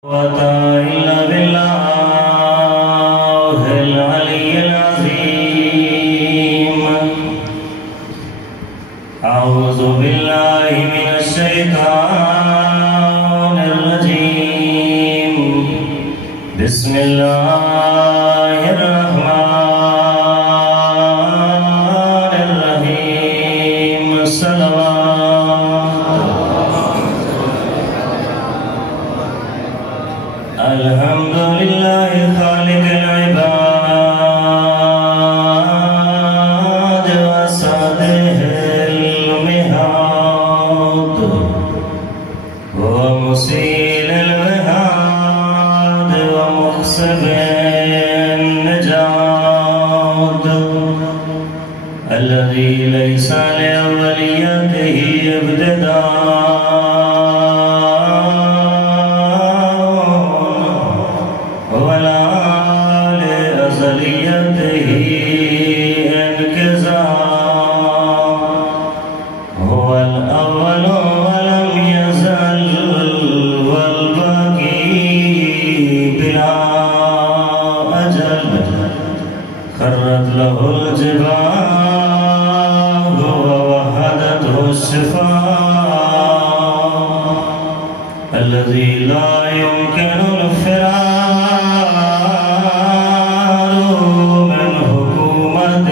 إلا بالله العلي العظيم. أعوذ بالله من الشيطان الرجيم. بسم الله الرحمن الرحيم. الحمد لله خالق العباد وساده المهاد ومسيل الوهاد ومخسب النجاد الذي ليس لأوليته ابتداء هو الأول ولم يزل والباقي بلا أجل. خرت له الجبال ووهدته الشفاء الذي لا يمكن الفرار من حكومة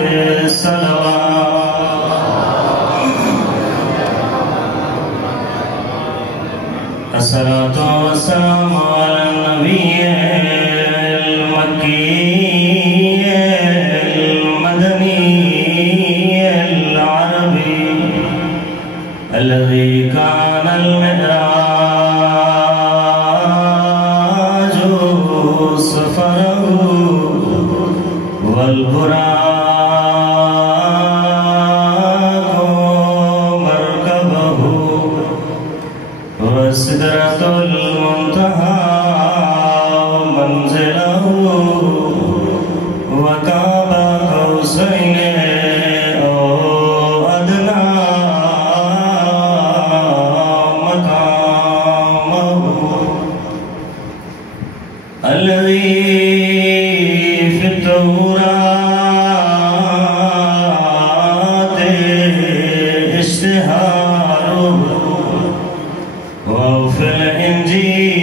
الصلاة والسلام على النبي المكي المدني العربي الذي كان المعراج سفره والبراق مركبه وسدرة المنتهى منزله وقاب قوسين أو أدنى مقامه الذي في التوراة اشتهاره وفي الإنجيل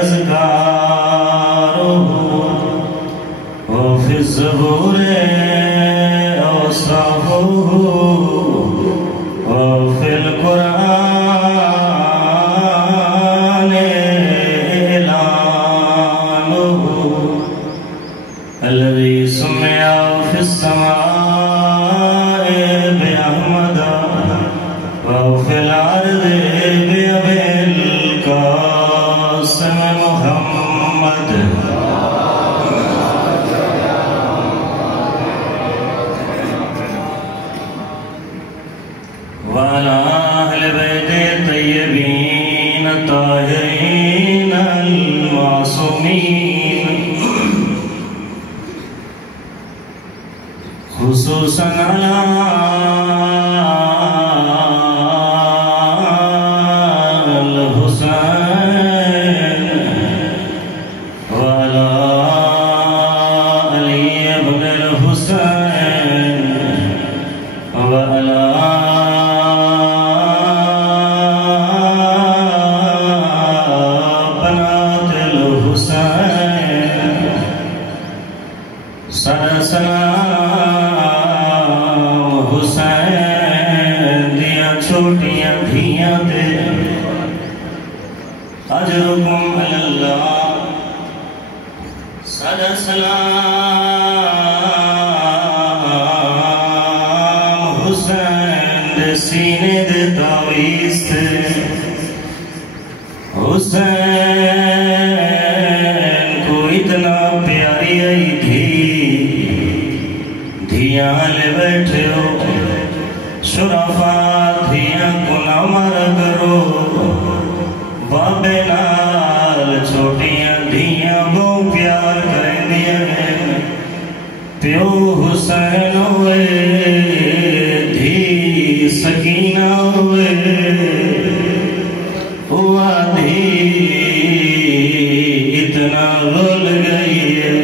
أذكاره وفي الزبور أوصافه وفي القرآن إعلانه الذي سمع في السماء بأحمد وفي الأرض بأبي القاسم محمد وعلى أهل بيت الطيبين الطاهرين المعصومين خصوصا على چھوٹیاں دھیاں دے اجرکم اللہ صدا سلام حسین دے سینے دے تعویز دے حسین کو اتنا پیاری آئی تھی دھیاں لے بیٹھے ہو شرفاء دھیاں کو نہ مر کرو بابے نال چھوٹیاں دھیاں کو پیار کریں دیا ہے پیو حسین ہوئے دھی سکینہ ہوئے دی اتنا رول گئی ہے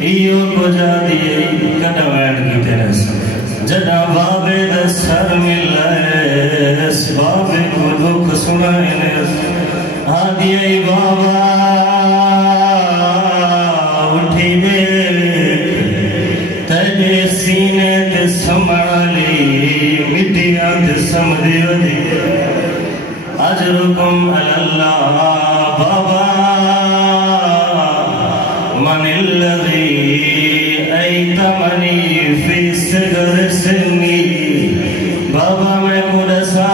ایو کو جا دیئے کٹا ویٹ کی تیرے سے جدا بابے دا سر ملائے اس بابے کو دکھ سنائے آدیئے بابا اٹھی دے تیجے سینے تے سمالی مٹیاں تے سمدیو دی اجرکم اللہ بابا من الذي ایتمنی فی صغر سنی بابا میں کو رسا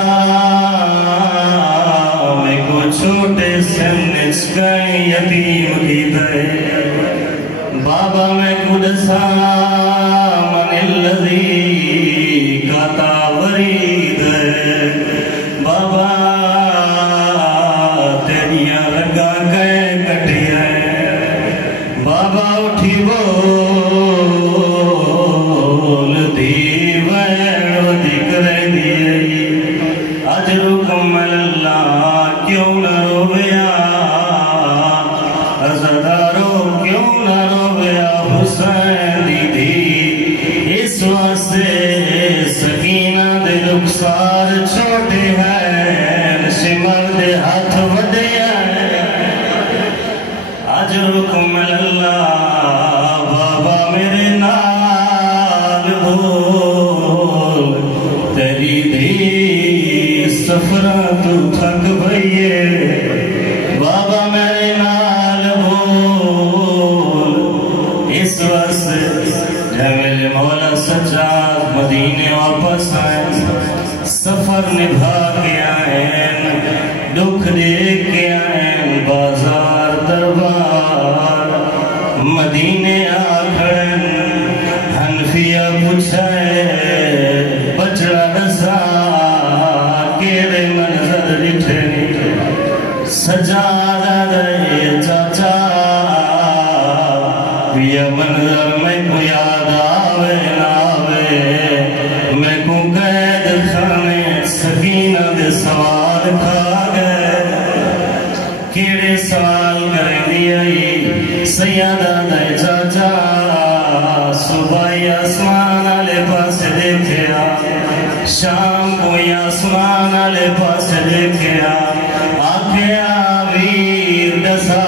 میں کو چھوٹے سنچ گئے یتیم کی دے بابا میں کو رسا من الذی کاتا ورید بابا تیریاں رگا گئے کٹیا بابا اٹھی بول دیوائنو دکھرے دیئے اجرکم اللہ کیوں نہ رویا عزدارو کیوں نہ رویا حسین دیدی اس واسطے سکینہ دے رخسار چھوٹے ہیں شمر دے ہاتھ وڈے ہیں اجرکم اللہ بابا میرے نال بھول تیری دی سفرہ تو تھک بھئیے بابا میرے نال بھول اس وقت جب میرے مولا سجاد مدینے واپس آئے سفر نبھا کے آئے دکھ دیکھ کے آئے بازار دربار مدینے آکھڑن حنفیہ پوچھائے بچڑا رسا کیڑے منظر لٹھے سجادہ دے چاچا یہ منظر میں کو یاد آوے ناوے میں کو قید خانے سکینہ دے سوال کھا گئے کیڑے سوال کریں دیائی سیادہ دے چاچا صبح آسمان آلے پاس دیکھیا شام کو آسمان آلے پاس دیکھیا آکھیا ویر دسا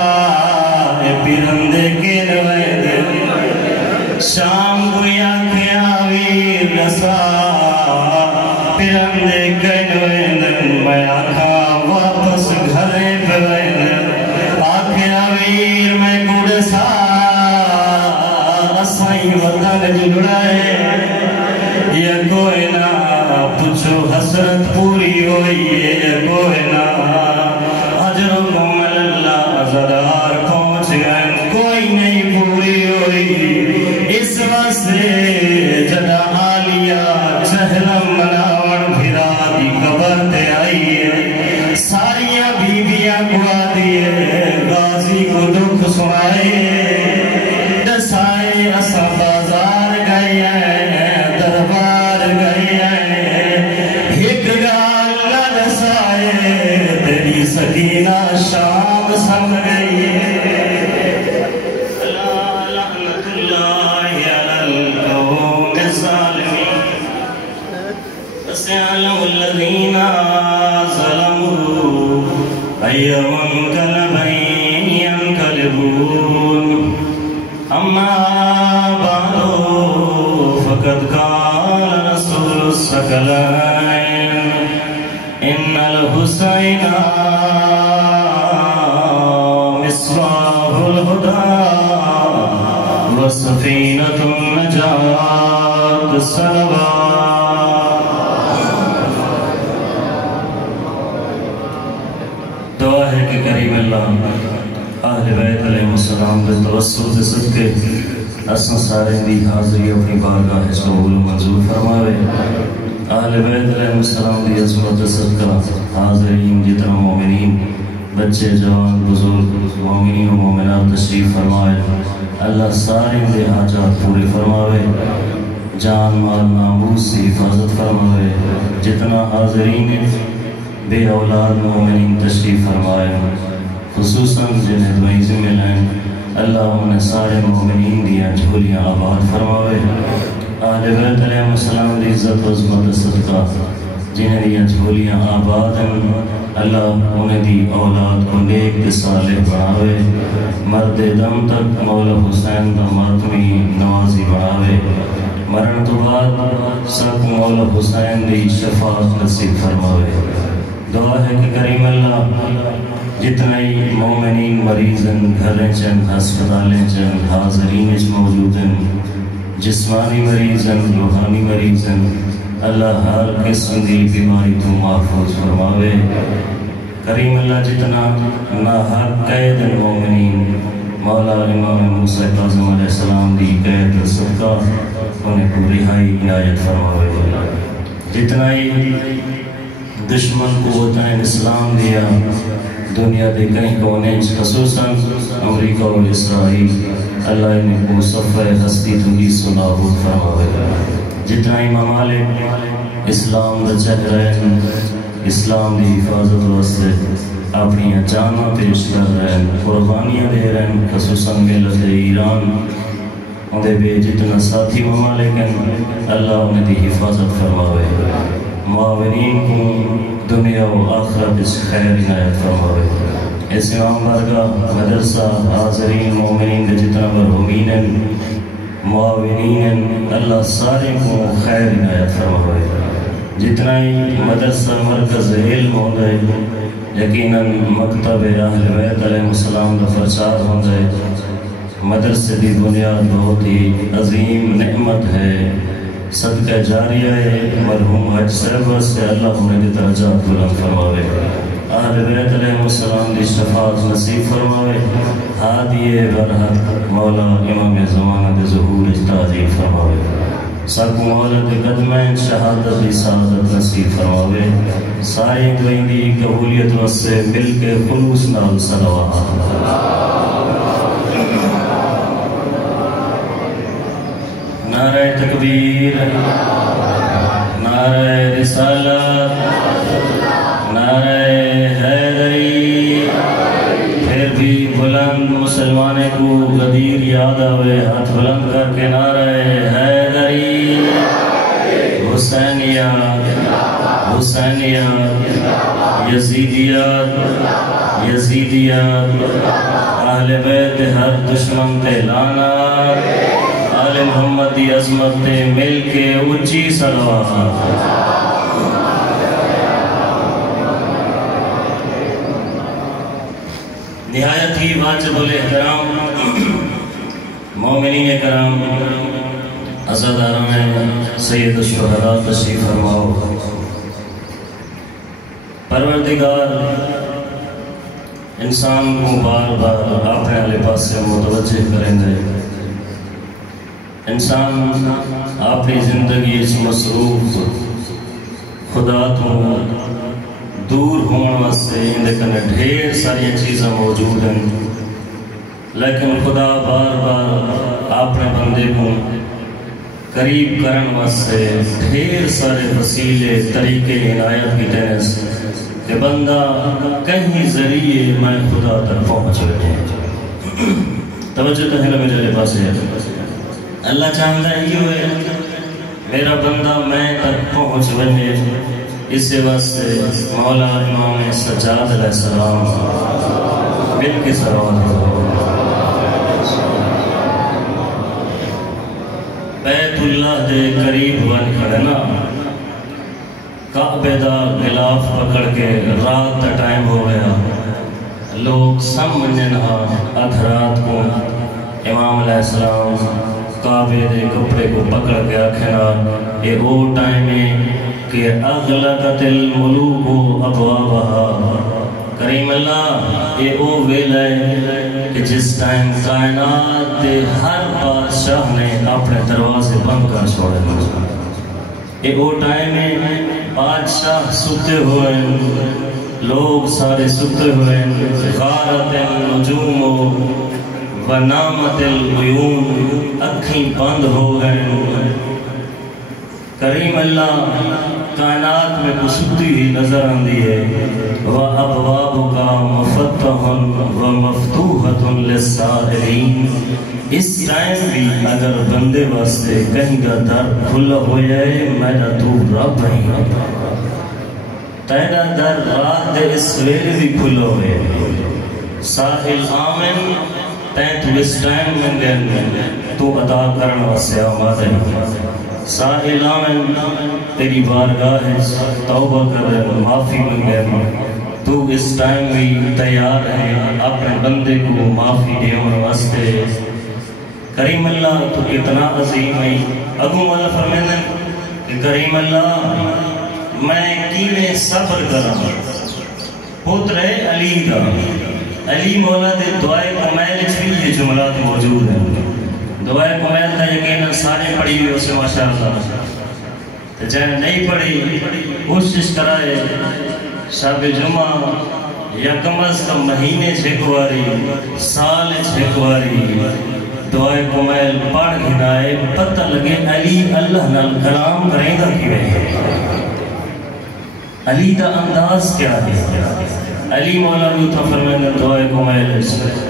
پیرندے کے نوے دے شام کو آکھیا ویر دسا پیرندے کے نوے دے میں آکھا واپس گھرے پہ آکھیا ویر میں گڑسا اسائی وطن جڑائے یا کوئی نہ پوچھو حسرت پوری ہوئی ہے کوئی نہ اجرکم اللہ عزدار پہنچ گئے کوئی نہیں پوری ہوئی اس واسطے جدا آلیا چہلم مناون بھرا دی قبر تے آئی ہے ساریاں بیبیاں گوا دیئے غازی کو دکھ سنائے دسائے اسا بازار گئے ہیں دربار گئے ہیں ایک گال نہ دسائے تیری سکینہ شام سم گئی لعنت اللہ علی القوم الظالمین فسيعلم الذين ظلموا أي منقلب ينقلبون أما بعد فقد قال رسول الثقلين إن الحسين مصباح الهدى وسفينة النجاة الصلوات دعا ہے کہ کریم اللہ اہل بیت علیہ السلام کے توسط صدقے اساں سارے دی حاضری اپنی بارگاہ قبول منظور فرماوے اہل بیت علیہ السلام دی عظمت صدقہ حاضرین جتنا مومنین بچے جوان بزرگ مومنین و مومنات تشریف فرمائے اللہ سارے دے حاجات پورے فرماوے جان مال ناموس سے حفاظت فرماوے جتنا حاضرین بے اولاد مومنین تشریف فرمائے، خصوصاً جنہیں دعائیں ذمہ لائیں اللہ انہیں سارے مومنین دیا جھولیاں آباد فرماوے۔ اہل بیت علیہ السلام دی عزت و عظمت صدقہ جنہیں دیا جھولیاں آباد ہیں، اللہ انہیں دی اولاد کو نیک تے صالح بناوے، مرد دم تک مولا حسین دا ماتمی نوازی بناوے، مرن تو بعد سب مولا حسین دی شفاعت نصیب فرماوے۔ دعا ہے کہ کریم اللہ جتنے مومنین مریضن گھریں چند ہسپتالیں چند حاضرین موجود ہیں، جسمانی مریضن روحانی مریضن، اللہ ہر قسم کی بیماری تو محفوظ فرماوے۔ کریم اللہ جتنا ناحق قید مومنین مولا امام موسیٰ کاظم علیہ السلام دی قید صدقہ انہیں کو رہائی عنایت فرماوے۔ جتنا ہی دشمن قوتیں اسلام دیا دنیا دے کہیں کونے خصوصاً امریکہ و اسرائیل، اللہ انہیں کو صفحہ ہستی تنگی سنابود فرماوے۔ جتنا ہی ممالک اسلام دا چہرہ اسلام دی حفاظت واسطے اپنی جاناں پیش کر رہے ہیں، قربانیاں دے رہے ہیں، خصوصاً ملت ایران اندے بے جتنا ساتھی ممالک ہیں اللہ انہیں دی حفاظت فرماوے، معاونین کو دنیا و آخرت اس خیر عنایت فرماوے۔ اس امام بارگاہ مدرسہ حاضرین مومنین دے جتنا مرحومین ہیں معاونین ہیں اللہ سارے کو خیر عنایت فرماوے۔ جتنا ہی مدرسہ مرکز علم ہوندہ ہے یقیناً مکتب اہل بیت علیہ السلام دا پرچار ہوندہ ہے، مدرسے دی بنیاد بہت ہی عظیم نعمت ہے، صدقہ جاریہ ہے، مرحوم حج صاحب سے اللہ انہیں دی درجات بلند فرماوے، اہل بیت علیہ السلام دی شفاعت نصیب فرماوے، ہادی برحق مولا امام زمانہ دے ظہور اجتازی فرماوے، ساکو مولا دے قدمین شہادت دی سعادت نصیب فرماوے، سائیں دوئیں دی قبولیت واسے مل کے خلوص نال صلوات۔ نعرہ تکبیر، نعرہ رسالت، نعرہ حیدری، پھر بھی بلند مسلمانے کو غدیر یاد آوے، ہاتھ بلند کر کے نعرہ حیدری، حسینیات، حسینیات، یزیدیات، یزیدیات، اہل بیت ہر دشمن تے لعنت، آل محمد دی عظمت تے مل کے اونچی صلوات۔ نہایت ہی واجب الاحترام مومنین کرام، عزاداران سید الشہداء تشریف فرماؤ۔ پروردگار انسان کو بار بار اپنے والے پاس سے متوجہ کریں گے، انسان اپنی زندگی اس مصروف خدا تو دور ہونے واسطے اندے کنے ڈھیر ساری چیزیں موجود ہیں، لیکن خدا بار بار اپنے بندے کو قریب کرن واسطے ڈھیر سارے وسیلے طریقے عنایت کی تنس کہ بندہ کہیں ذریعے میں خدا تک پہنچ گئے۔ توجہ تو ہے نا میرے پاس ہے، اللہ چاہتا ہے یہ ہوئے میرا بندہ میں تک پہنچ بنے، اس واسطے مولا امام سجاد علیہ السلام مل کے سلوات۔ بیت اللہ دے قریب بن کھڑنا، کعبے دا غلاف پکڑ کے رات دا ٹائم ہو گیا، لوگ سمجھن ادھرات کو امام علیہ السلام کعبے دے کپڑے کو پکڑ کے رکھنا، یہ وہ ٹائم ہے کہ اغلقت الملوک ابوابہا، کریم اللہ یہ وہ ویلا ہے کہ جس ٹائم کائنات دے ہر بادشاہ نے اپنے دروازے بند کر چھوڑے، یہ وہ ٹائم ہے بادشاہ ستے ہوئے، لوگ سارے ستے ہوئے، غارت النجوم ونامت العیون، اکھیں بند ہو گئے، کریم اللہ کائنات میں کسوتی ہی نظر آندی ہے وَأَبْوَابُكَ مُفَتَّحٌ وَمَفْتُوحَةٌ لِلسَّائِلِينَ۔ اس ٹائم بھی اگر بندے واسطے کہیں کا در کھلا ہو جائے میرا تو رب نہیں، تیرا در رات دے اس ویلے بھی کھلا ہوئے ساحل آمن تین تو اس ٹائم منگن تو عطا کرن واسطے آماد ہے ساحل آمن تیری بارگاہ ہے توبہ کر معافی منگن تو اس ٹائم بھی تیار ہے اپنے بندے کو معافی دیون واسطے۔ کریم اللہ تو کتنا عظیم ہے۔ ابو مولا فرمیدن کہ کریم اللہ میں کیویں صبر کرا پتر علی دا علی مولا دے دعائے کمیل بھی یہ جملات موجود ہیں۔ دعائے کمیل کا یقینا سارے پڑھی ہوئے اسے ماشاءاللہ تو چاہے نہیں پڑھی کوشش کرائے شب جمعہ یا کم از کم مہینے چھکواری سال چھکواری دعائے کمیل پڑھ گھنائے پتہ لگے علی اللہ نال کلام کریں گا کیویں علی دا انداز کیا ہے۔ علی مولا بھی تو فرمائے دعائے کمیل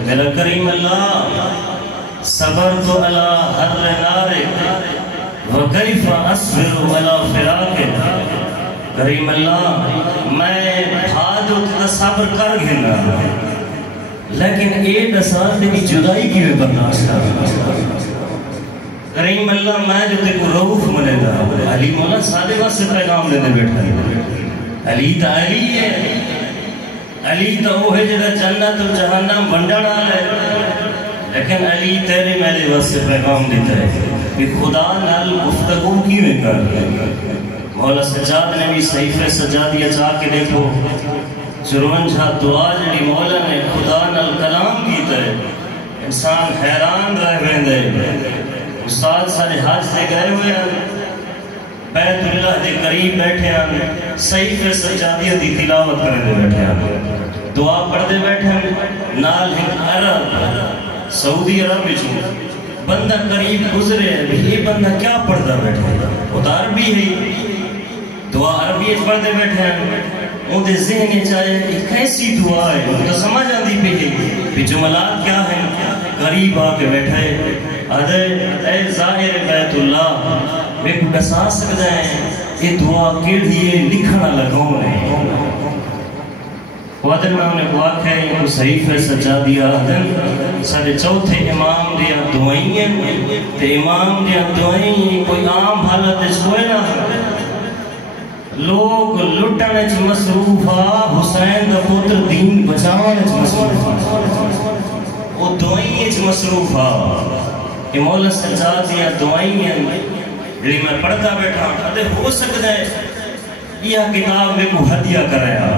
میرا کریم اللہ صبر تو علی حر نارک وکیف اصبر علی فراقک۔ کریم اللہ میں حاجت صبر کر گھنا لیکن ایک دسار تیری جدائی کی میں برداشت کر۔ کریم اللہ میں جو تے کو روف منے دا علی مولا سادے واسطے پیغام دینے بیٹھا ہے۔ علی تا علی ہے، علی تا وہ ہے جدہ جنت و جہنم بندڑا ہے، لیکن علی تیرے میرے واسطے پیغام دیتا ہے کہ خدا نال گفتگو کی میں کر۔ مولا سجاد نے بھی صحیفہ سجادیہ چاہ کے دیکھو 54 دعا جڑی مولا نے خدا نال کلام کیتا ہے انسان حیران رہ ویندے۔ استاد سارے حج سے گئے ہوئے ہیں بیت اللہ دے قریب بیٹھے ہیں صحیفہ سجادیہ دی تلاوت کرنے بیٹھے ہیں دعا پڑھتے بیٹھے ہیں نال ہن عرب سعودی عرب بچوں بندہ قریب گزرے یہ بندہ کیا پڑھتا بیٹھے وہ تو عربی ہے دعا عربی پڑھتے بیٹھے ہیں ان دے ذہن چاہے ایک ایسی دعا ہے ان تو سمجھ آندی پہ کہ جملات کیا ہیں قریب آ کے بیٹھے اے ظاہر بیت اللہ میں کو بسا سکتا ہے یہ دعا کیڑی ہے لکھنا لگاؤں ہے وعدن میں انہیں کو آکھا ہے ان کو صحیفہ سجادیہ دن سارے چوتھے امام دیا دعائیں تے امام دیا دعائیں کوئی عام حالت اس کوئی نہ لوگ لٹنے چھ مصروفہ حسین دا پتر دین بچانے چھ مصروفہ وہ دعائیں چھ مصروفہ کہ مولا سجادیہ دعائیں جڑی میں پڑھتا بیٹھا ادھے ہو سکتا ہے یہ کتاب میں کو ہدیہ کرایا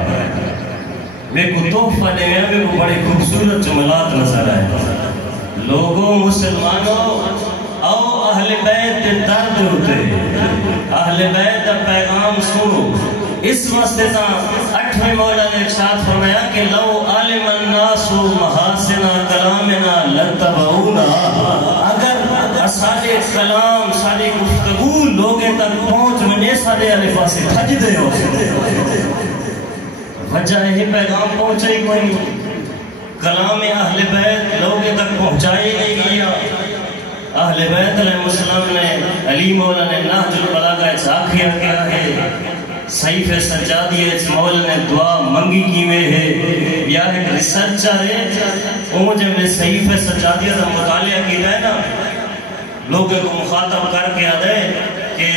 میں کو تحفہ دے میں کو بڑے خوبصورت جملات نظر آئے لوگوں مسلمانوں او اہل بیت درد ہوتے اہل بیت دا پیغام سنو اس واسطے تا 8ویں مولا نے ارشاد فرمایا کہ لو عالم الناس محاسن کلامنا لتبعونا اگر سارے کلام سارے گفتگو لوگیں تک پہنچ منے سارے علی پاسے کھج دے ہو وجہ ہے پیغام پہنچے ہی کوئی نہیں کلام اہل بیت لوگیں تک پہنچائے نہیں گیا اہل بیت علیہ السلام نے علی مولا نے نہج البلاغہ چاکھیا کیا ہے صحیفہ سجادیہ مولا نے دعا منگی کیوے ہے یا ایک ریسرچر ہے وہ جب صحیفہ سجادیہ کا مطالعہ کی جائے نا لوگوں کو مخاطب کر کے آدھے کہ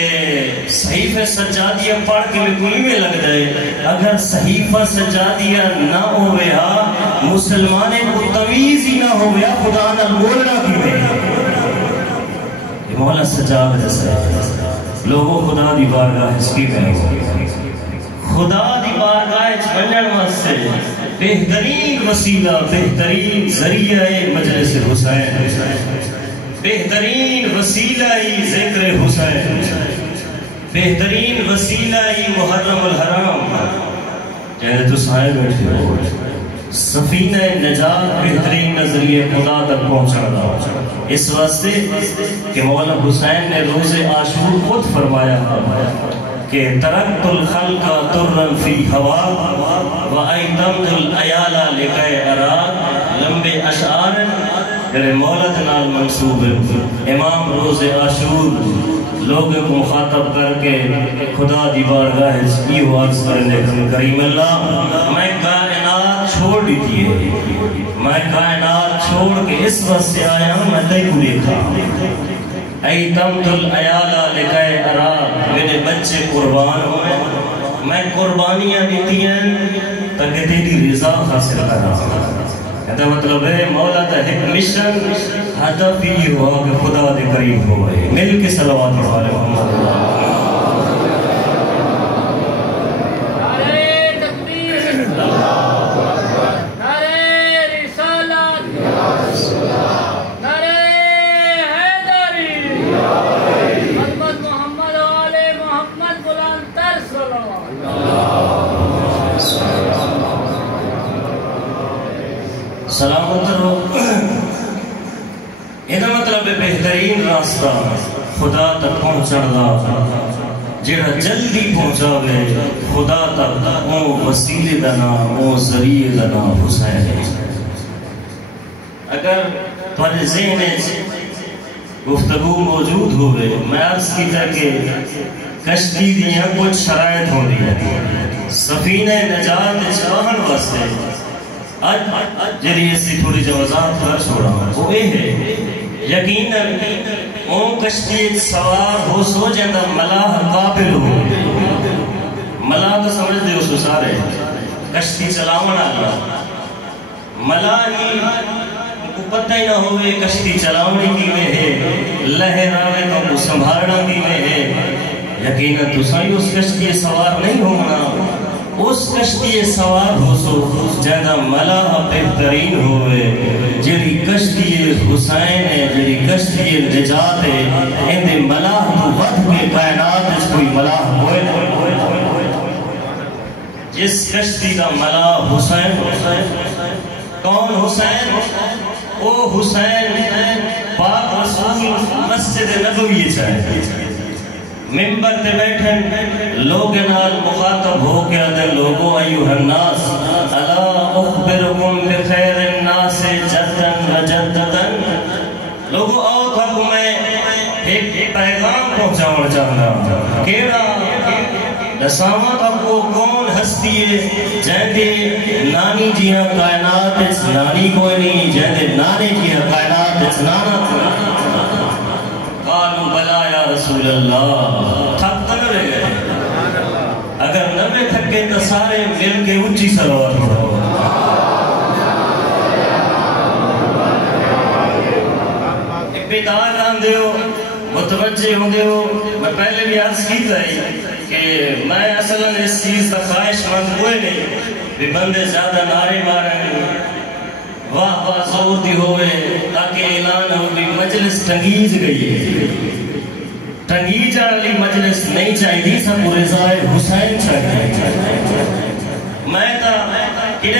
صحیفہ سجادیہ پڑھ کے بھی کوئی میں لگ جائے اگر صحیفہ سجادیہ نہ ہوئے مسلمانے کو تمیز ہی نہ ہوئے خدا نہ بولنا کیوے مولا سجاد جیسا لوگوں خدا دی بارگاہ اس کی میں خدا دی بارگاہ اس بنجن واسطے بہترین وسیلہ بہترین ذریعہ مجلس حسین بہترین وسیلہ ہی ذکر حسین بہترین وسیلہ ہی محرم الحرام جہاں تو سائے بیٹھے ہو سفینہ نجات بہترین نظریہ خدا تک پہنچانا اس واسطے کہ مولا حسین نے روز عاشور خود فرمایا کہ ترکت الخلق ترن فی ہوا وَأَيْتَمْتُ الْأَيَالَ لِكَيْ أَرَا لمبے اشعار جڑے مولد نال منصوب امام روز عاشور لوگوں کو مخاطب کر کے خدا دی بارگاہ یہ عرض کرنے کریم اللہ میں کائنات چھوڑ دیتی ہے، میں کائنات چھوڑ کے اس وقت سے آیا ہوں، میں تیرے کو دیکھا ایتمت العیالہ لکے ارا میرے بچے قربان ہوئے، میں قربانیاں دیتی ہیں تاکہ تیری رضا حاصل کرا۔ کہتا مطلب ہے مولا تا ایک مشن ہدف یہ ہوا کہ خدا دے قریب ہوئے، مل کے صلوات والے محمد اللہ۔ سلامت رہو۔ یہ مطلب بہترین راستہ خدا تک پہنچن دا جڑا جلدی پہنچاوے خدا تک، او وسیلے دا نام، او ذریعے دا نام حسین ہے۔ اگر تمہارے ذہن میں گفتگو موجود ہوئے، میں عرض کی طرح کہ کشتی دیاں کچھ شرائط ہو رہی ہے، سفینہ نجات چاہن واسطے جلی اسی تھوڑی جوازات کر چھوڑا وہ یہ ہے یقیناً اون کشتی سوار ہو سو جاندہ ملاح قابل ہو، ملاح تو سمجھ دے اس سارے کشتی چلاونا اللہ ملاح ہی کو پتہ ہی نہ ہوئے کشتی چلاونے کی میں ہے، لہر آوے تو کو سنبھارنا کی میں ہے، یقیناً تو سائی اس کشتی سوار نہیں ہونا، اس کشتی سوار ہو سو جیدہ ملاح بہترین ہوئے، جیدی کشتی حسین ہے، جیدی کشتی نجات ہے، اندے ملاح تو ود کے کائنات اس کوئی ملاح ہوئے، جس کشتی کا ملاح حسین، کون حسین؟ او حسین پاک رسول مسجد نبوی چاہے ممبر تے بیٹھن لوگ نال مخاطب ہو کے ادھر لوگو ایوہ الناس الا اخبرکم بخیر الناس جدن و جددن، لوگو آؤ تھا میں ایک پیغام پہنچاؤں چاہنا کیڑا دسامہ کا کو کون ہستی ہے جہندے نانی جیہاں کائنات اس نانی کوئی نہیں، جہندے نانی جیہاں کائنات اس نانا کوئی، قالوا بلا یا رسول اللہ، تھک تو نہ رہ گئے، اگر نہ تھکے تو سارے مل کے اونچی صلوات پڑھو۔ ابتدار آندے ہو، متوجہ ہوندے ہو، میں پہلے بھی عرض کی تھا کہ میں اصلاً اس چیز کا خواہش مند ہوئے نہیں بھی بندے زیادہ نعرے ماریں واہ واہ زور دی ہوئے تاکہ اعلان ہو بھی مجلس ٹنگیج گئی ہے، ٹنگیج علی مجلس نہیں چاہی دی سب رضائے حسین چاہیے۔ میں تا کہ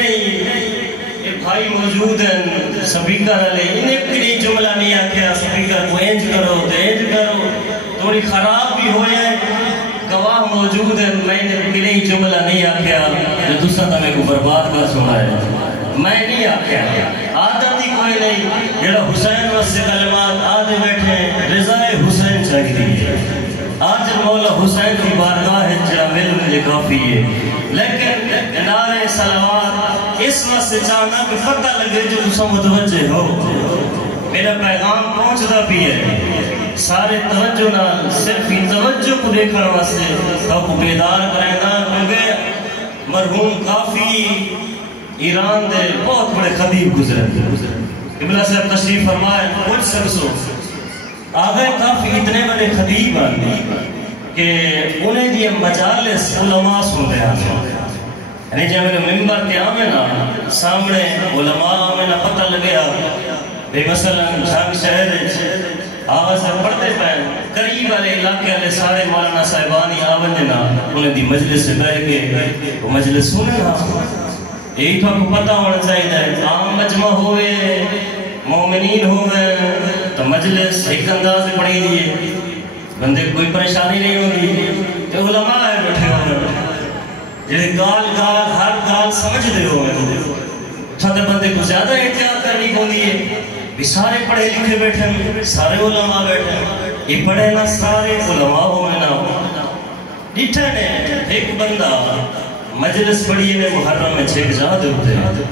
بھائی موجود ہیں سپیکر علی انہیں کڑی جملہ نہیں آکھیا سپیکر کو اینج کرو تو اینج کرو، تھوڑی خراب بھی ہوئے گواہ موجود ہیں، میں نے کڑی جملہ نہیں آکھیا جو دوسرا تمہیں کو برباد کر سنا ہے، میں نہیں آکھیا عادت ہی کوئی نہیں، جڑا حسین واسطے کلمات آدھے بیٹھے رضائے حسین چاہیے، آج مولا حسین کی بارگاہ ہے جڑا مل مجھے کافی ہے، لیکن نعرے صلوات اس واسطے چاہنا کہ پتہ لگے جو تسا متوجہ ہو، میرا پیغام پہنچتا بھی ہے، سارے توجہ نہ صرف ہی توجہ کو دیکھنے واسطے تو بیدار کریں گا، کیونکہ مرحوم کافی ایران دے بہت بڑے خطیب گزرے، قبلہ صاحب تشریف فرمائے کچھ سرسو آگئے کافی اتنے بڑے خطیب آنے کہ انہیں دیئے مجالس علماء سن رہے ہیں، یعنی جب میرے ممبر کے آمنا سامنے علماء آمنا پتہ لگیا بے مثلا جھانگ شہر آواز سے پڑھتے پہن قریب والے علاقے والے سارے مولانا صاحبانی آوندنا انہیں دی مجلس سے بیٹھ کے وہ مجلس سننا، یہی تو آپ کو پتہ ہونا چاہیے عام مجمع ہوئے مومنین ہوئے تو مجلس ایک انداز پڑھی دیئے بندے کوئی پریشانی نہیں ہوگی تو علماء ہے بیٹھے ہوئے جنہیں گال گال ہر گال سمجھ دے ہوئے تھے بندے کو زیادہ احتیاط کرنی ہوگی ہے بھی سارے پڑھے لکھے بیٹھے ہیں سارے علماء بیٹھے ہیں یہ پڑھے نہ سارے علماء ہوئے نہ ڈٹھے نے ایک بندہ مجلس پڑھیے نے محرم میں چھیک جا دے ہوتے ہیں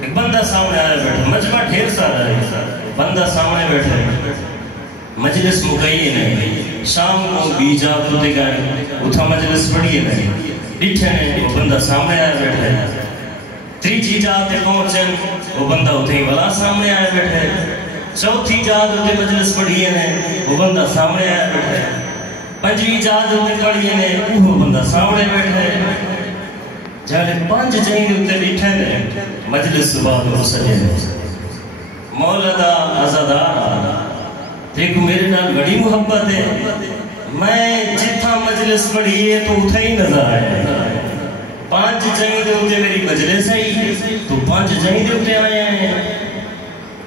ایک بندہ سامنے آیا بیٹھے مجمع ڈھیر سارا ہے بندہ سامنے بیٹھے مجلس مکئی نے شام کو بیجا تو گئے اتھا مجلس پڑھیے نے ڈٹھے نے وہ بندہ سامنے آیا بیٹھے تیجی جاتے پہنچن وہ بندہ اتھے ہی بلا سامنے آیا بیٹھے چوتھی جات اتھے مجلس پڑھیے نے وہ بندہ سامنے آیا بیٹھے پنجویں جات اتھے پڑھیے نے وہ بندہ سامنے بیٹھے جانے 5 جائیں اتھے بیٹھے نے مجلس بعد وہ سجے نے مولانا ازادار دیکھو میرے نال بڑی محبت ہے میں جتھا مجلس پڑھیے تو اتھا ہی نظر آیا 5 جائیں دے ہوتے میری مجلس ہے تو 5 جائیں دے ہوتے آئے ہیں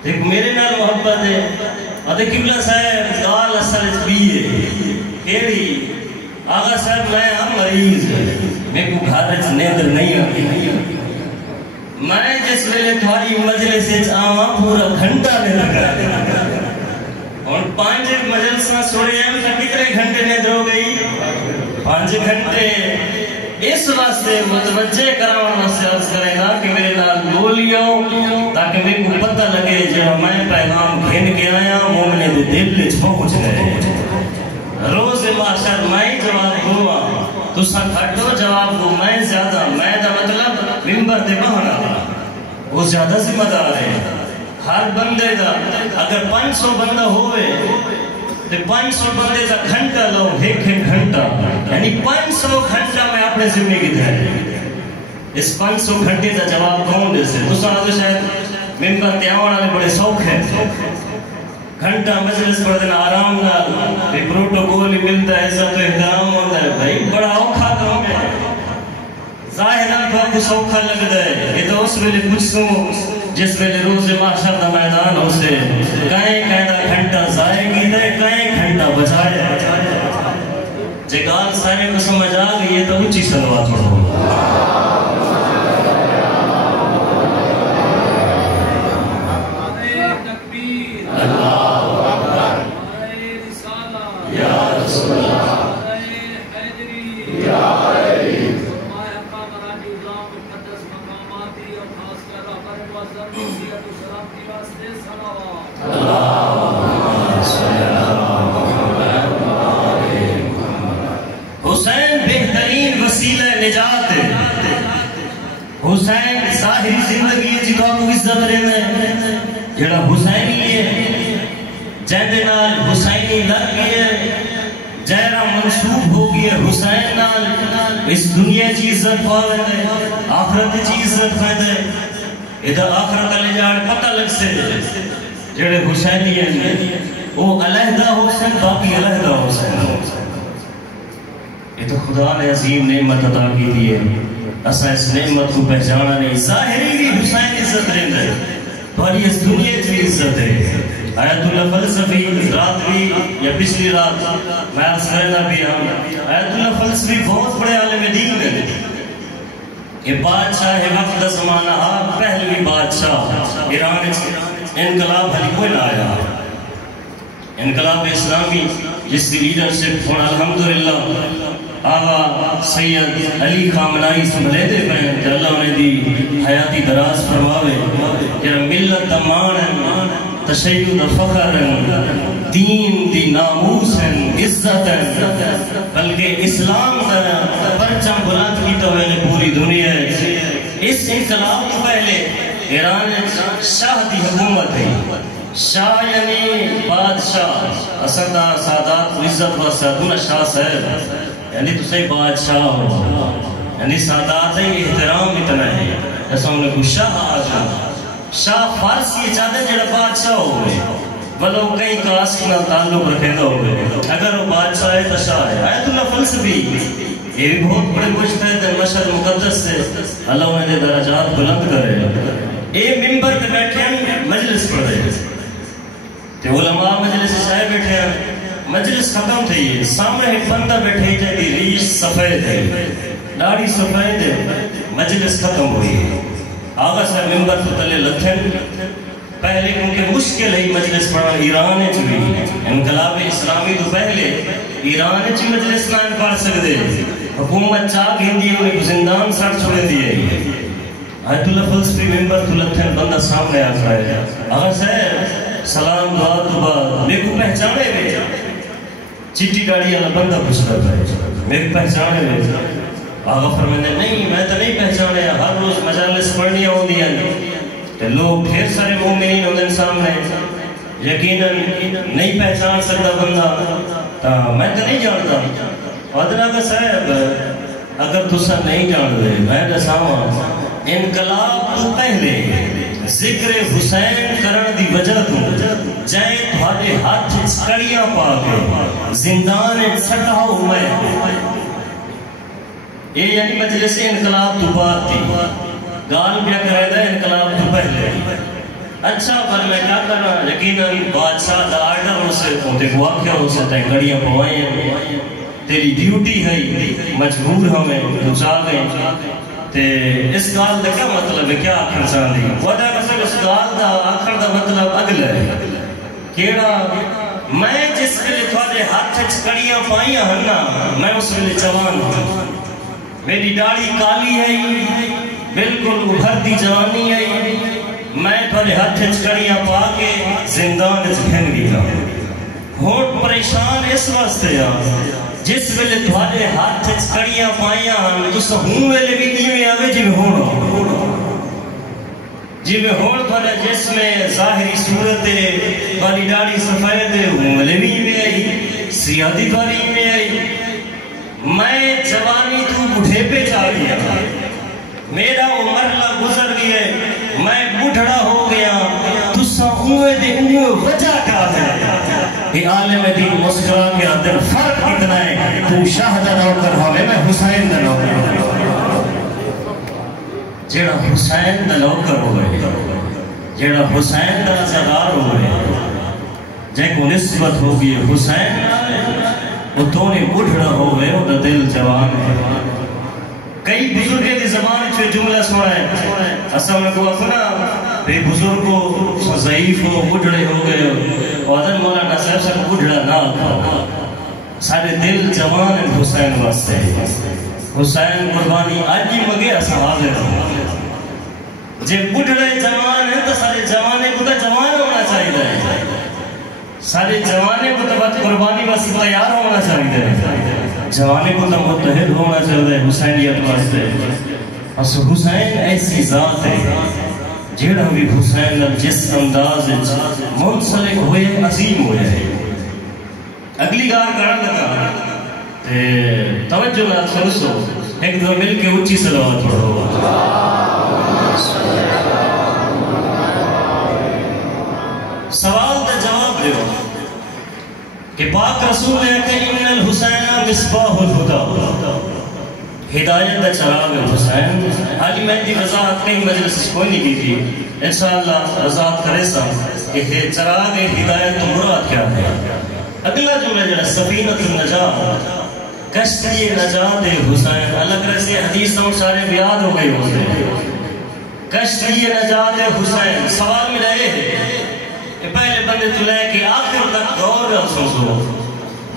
دیکھو میرے نال محبت ہے آدھے قبلہ صاحب دال اصل بیئے کیڑی آغا صاحب میں ہم مریض میں کو گھارج نیدر نہیں آتی میں جس ویلے تھوڑی مجلس سے آواں پورا گھنٹہ میں لگا اور 5 مجلساں سوڑے ہیں تو کتنے گھنٹے نیدر ہو گئی 5 گھنٹے اس واسطے متوجہ کراؤں واسطے عرض کریں گا کہ میرے نال بولیو تاکہ میرے کو پتہ لگے جو میں پیغام گھن کے آیا مومنے دے دل لچ پہنچ گئے روز معاشر میں جواب ہوا تو سا گھٹو جواب ہو میں زیادہ میں دا مطلب ممبر دے بہنا وہ زیادہ ذمہ دار ہے ہر بندے دا اگر 500 بندہ ہوئے تو 500 بندے دا گھنٹہ لو ایک گھنٹہ یعنی 500 گھنٹہ میں اپنے زندگی دے اس 500 گھنٹے دا جواب کون دے سے تو ساتھ شاید ممبر تے آوڑا لے بڑے سوکھ ہے گھنٹہ مجلس پڑھ دینا آرام نال بھی پروٹوکول ملتا ہے عزت و احترام ہوتا ہے بھائی بڑا اوکھا کام ہے ظاہران کو سوکھا لگ دے یہ تو اس ویلے کچھ سوں جس ویلے روز محشر دا میدان ہو سے کہیں دا گھنٹہ ضائع کی دے کہیں گھنٹہ بچائے جے گال سارے کو سمجھ آ گئی ہے تو اچھی صلوات پڑھو حسین بہترین وسیلہ نجات ہے حسین ظاہری زندگی جکا کو عزت رہنے جڑا حسینی ہے جہدے نال حسینی لگ گئے جہرہ منصوب ہو گئے حسین نال اس دنیا چی عزت پاوے دے آخرت چی عزت پاوے دے ادھا آخرت علی جاڑ پتہ لگ سے جڑے حسینی ہیں وہ علیحدہ حسین باقی علیحدہ حسین یہ تو خدا نے عظیم نعمت عطا کی دیئے اسا اس نعمت کو پہچانا نہیں ظاہری بھی حسین عزت رہن ہے بھالی اس دنیا کی عزت ہے آیت اللہ فلسفی رات بھی یا پچھلی رات میں عرض کرنا بھی ہم آیت اللہ فلسفی بہت بڑے عالم دین ہے یہ بادشاہ وقت زمانہ پہلوی بادشاہ ایران انقلاب حلی کوئی نہ آیا انقلاب اسلامی جس کی لیڈرشپ ہونا الحمدللہ آغا سید علی خامنائی سنبھلے دے پہن کہ اللہ انہیں دی حیاتی دراز فرماوے کہ ملت دمان تشید فخر دین دی ناموس عزت بلکہ اسلام کا پرچم بلند کی تو ہے پوری دنیا ہے اس انقلاب کو پہلے ایران شاہ دی حکومت ہے شاہ یعنی بادشاہ اسدہ سادات عزت و سادون شاہ صاحب یعنی تو صحیح بادشاہ ہو یعنی سادات احترام اتنا ہے ایسا انہیں کو شاہ آجا شاہ فارسی چاہتے جڑا بادشاہ ہوئے ولو کئی کاسکنا تعلق رکھے دو ہوئے اگر وہ بادشاہ ہے تو شاہ ہے آیت اللہ فلسفی یہ بھی بہت بڑے مجتہد مشہد مقدس سے اللہ انہیں دے درجات بلند کرے اے ممبر پہ بیٹھے ہیں مجلس پڑھ رہے ہیں علماء مجلس شاہ بیٹھے ہیں مجلس ختم تھی ہے سامنے ایک بندہ بیٹھے جائے ریش سفید ہے داڑھی سفید ہے مجلس ختم ہوئی ہے آغا صاحب ممبر تو تلے لتھن پہلے کیونکہ مشکل ہے مجلس پڑھا ایران چوی انقلاب اسلامی تو پہلے ایران چی مجلس نہ پڑھ سکتے حکومت چاک ہندی انہیں کو زندان سڑ چھوڑے دیئے آیت اللہ فلسفی ممبر تو لتھن بندہ سامنے آ کھا ہے آغا صاحب سلام دعا دعا میرے کو پہچانے میں چٹی ڈاڑی اللہ بندہ پوچھ رہا ہے میرے کو پہچانے میں آغا فرمانے نہیں میں تو نہیں پہچانے ہر روز مجالس پڑھنی ہوں دیا کہ لوگ پھر سارے مومنین ہونے سامنے یقیناً نہیں پہچان سکتا بندہ میں تو نہیں جانتا وعدنا کا صاحب اگر تسا نہیں جان دے میں دساواں انقلاب تو پہلے ذکر حسین کرن دی وجہ تو جائے تھوڑے ہاتھ کڑیاں پا کے زندان سٹاؤ میں یہ یعنی مجلس انقلاب تو بات تھی گال کیا کرے دا انقلاب تو پہلے اچھا پر میں کیا کرنا یقیناً بادشاہ دا آرڈر ہو سے ہوتے واقعہ ہو سکتا ہے کڑیاں پوائیں تیری ڈیوٹی ہے مجبور ہمیں نچا گئے تے اس گال دا کیا مطلب ہے کیا آخر چاہ دی وجہ کسے اس گال دا آخر دا مطلب اگلا ہے کیڑا میں جس ویلے تھوڑے ہاتھ کڑیاں پائیاں ہننا میں اس ویلے جوان ہوں میری داڑھی کالی ہے بالکل ابھرتی جوانی ہے میں تھوڑے ہاتھ کڑیاں پا کے زندان اس گھن گیا ہوٹ پریشان اس واسطے جس ویلے تھوڑے ہاتھ کڑیاں پائیاں ہن تو سہوں ویلے بھی نہیں میں آوے جی میں ہونا جی میں ہون تھوڑا جس میں ظاہری صورت والی داڑھی سفید ہوں ویلے بھی میں آئی سیادی والی میں آئی میں جوانی تو بڑھے پہ جا گیا میرا مرلہ گزر گیا میں بڑھڑا ہو گیا تسا اوے دے اوے وجہ کا ہے یہ عالم دین مسکرا کے اندر فرق کتنا ہے تو شاہ دا نوکر ہوئے میں حسین دا نوکر جیڑا حسین دا نوکر ہوئے جیڑا حسین دا زغار ہوئے جائے کو نسبت ہوگی حسین وہ تونے بڑھڑا ہوئے وہ دا دل جوان ہے کئی بزرگیں دی زبان چھوئے جملہ سنا ہے اصلا میں کو اپنا بے بزرگ کو ضعیف ہو بڑھڑے ہو گئے وعدن مولانا صاحب سے بڑھڑا نہ تھا سارے دل جوان ہیں حسین واسطے حسین قربانی آج ہی مگے اصحاب ہے جے بڑھڑے جوان ہیں تو سارے جوانے کو تو جوان ہونا چاہیے سارے جوانے کو تو بات قربانی واسطے تیار ہونا چاہیے جوانے کو تو متحد ہونا چاہیے حسینیت واسطے اس حسین ایسی ذات ہے جیڑا بھی حسین جس انداز منسلک ہوئے عظیم ہوئے اگلی گار کرن لگا توجہ نہ سنسو ایک دو مل کے اچھی صلوات پڑھو سوال دا جواب دیو کہ پاک رسول ہے کہ ان الحسین مصباح الہدا ہدایت دا چراغ حسین آج میں دی وضاحت کہیں مجلس کوئی نہیں کی تھی انشاءاللہ وضاحت کرے سا کہ چراغ ہدایت تو مراد کیا ہے اگلا جملہ جڑا سفینۃ النجات کشتی نجات حسین الگ رہے حدیث نمبر سارے بیاد ہو گئے ہوئے کشتی نجات حسین سوال میں رہے ہیں کہ پہلے بندے تو لے کے آخر تک غور نہ سوچو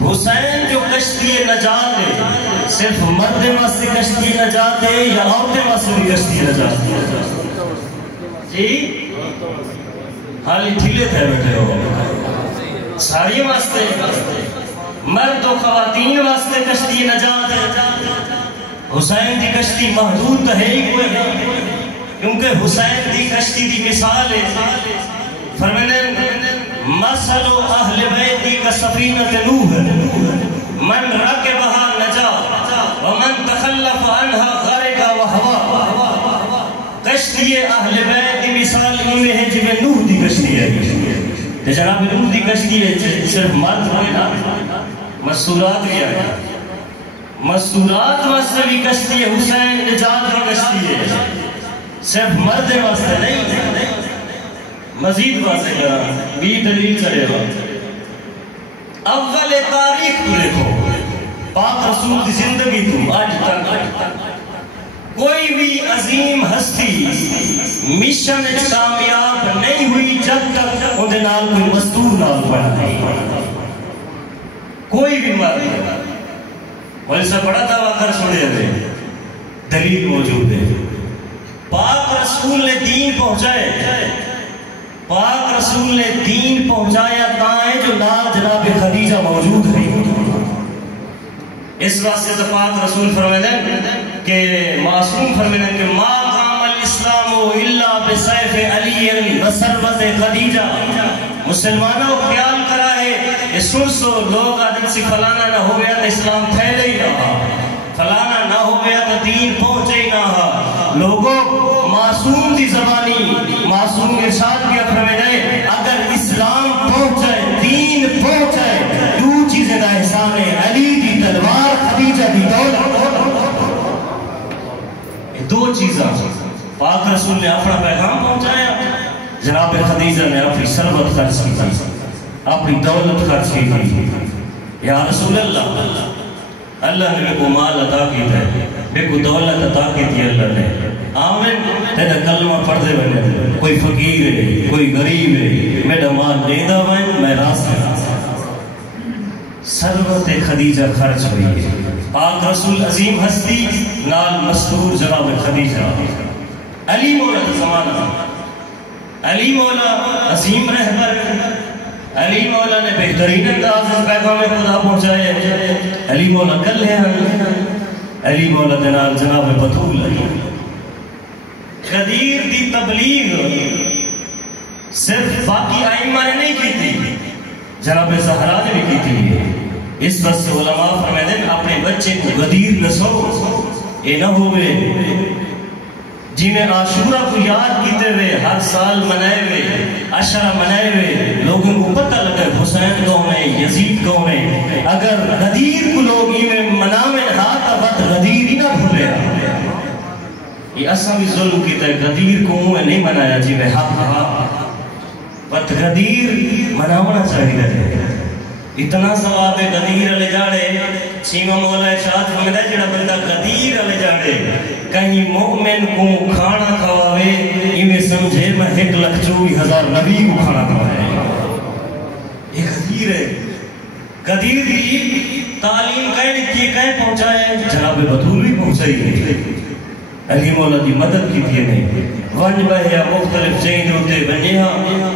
حسین جو کشتی نجات ہے صرف مرد واسطے کشتی نجات ہے یا عورت واسطے بھی کشتی نجات ہے جی حالی ٹھیلے تھے بیٹھے ہو ساری واسطے مرد و خواتین واسطے کشتی نجات ہے حسین دی کشتی محدود تو ہے ہی کوئی کیونکہ حسین دی کشتی دی مثال ہے فرمانے مثل اہل بیتی کا سفینۃ نوح من رکبہا نجا ومن تخلف عنہا غرق وہوا کشتی اہل بیت کی مثال انہیں ہے جو نوح دی کشتی ہے جناب نوح دی کشتی ہے صرف مرد ہوئے نا مستورات بھی آئے مستورات واسطے بھی کشتی ہے حسین نجات کی کشتی ہے صرف مرد واسطے نہیں مزید واضح کرا بھی دلیل چلے گا اول تاریخ تو دیکھو پاک رسول کی زندگی تو آج تک کوئی بھی عظیم ہستی مشن کامیاب نہیں ہوئی جب تک ان نال کوئی مزدور نال پڑا نہیں. کوئی بھی ماری ولی سے بڑا دعویٰ کر چھوڑے ہوئے دلیل موجود ہے. پاک رسول نے دین پہنچائے، پاک رسول نے دین پہنچایا تائیں جو نال جناب خدیجہ موجود ہے. اس واسطے تو پاک رسول فرمائیں کہ معصوم فرمائیں کہ ما قام الاسلام الا بسیف علی و ثروت خدیجہ. مسلمانوں خیال کرا ہے کہ سن سو لوگ آدم سے فلانا نہ ہو گیا تو اسلام پھیلے ہی نہ، فلانا نہ ہو گیا تو دین پہنچے ہی نہ. لوگوں معصوم دی زبانی معصوم ارشاد کیا فرمائے اگر اسلام پہنچائے دین پہنچائے دو چیزیں کا احسان ہے، علی دی تلوار خدیجہ دی دولت. دو چیزیں پاک رسول نے اپنا پیغام پہنچایا، جناب خدیجہ نے اپنی ثروت خرچ کی تھی، اپنی دولت خرچ کی تھی. یا رسول اللہ، اللہ نے میرے کو مال عطا کی ہے، میرے کو دولت عطا کی تھی اللہ نے. آمین تیرا کلمہ پڑھ دے بنے، کوئی فقیر ہے کوئی غریب ہے میرا مال دے دا بن میں راست ہے. ثروت خدیجہ خرچ ہوئی ہے. پاک رسول عظیم ہستی نال مستور جناب خدیجہ. علی مولا کا زمانہ، علی مولا عظیم رہبر، علی مولا نے بہترین انداز میں پیغام خدا پہنچائے. علی مولا کل ہے، علی مولا دنال جناب بطول ہے. غدیر دی تبلیغ صرف باقی آئمہ نے نہیں کی تھی، جناب زہرا نے بھی کی تھی. اس وقت سے علماء فرمائے دیں اپنے بچے کو غدیر نہ سو، اے نہ ہوئے جنہیں عاشورہ کو یاد کیتے ہوئے ہر سال منائے ہوئے عشرہ منائے ہوئے لوگوں کو پتہ لگے حسین کون ہے یزید کون ہے. اگر غدیر کو لوگ میں منامن ہاتھ وقت غدیر ہی نہ بھولے. یہ اصلا بھی ظلم کیتا ہے، غدیر کو منہ نہیں منایا جی میں حق رہا وقت غدیر مناونا چاہیے رہے. اتنا ثواب ہے غدیر علی جاڑے. سیمہ مولا ارشاد فرماتا ہے جڑا بندہ غدیر علی جاڑے کہیں مومن کو کھانا کھواوے ایویں سمجھے میں 1,24,000 نبی کو کھانا کھوائے. یہ غدیر ہے. غدیر کی تعلیم کہیں پہنچائے جناب بطول بھی پہنچائی ہے. علی مولا دی مدد کی تھی نہیں ونج بہیا مختلف جہیں ہوتے بنیا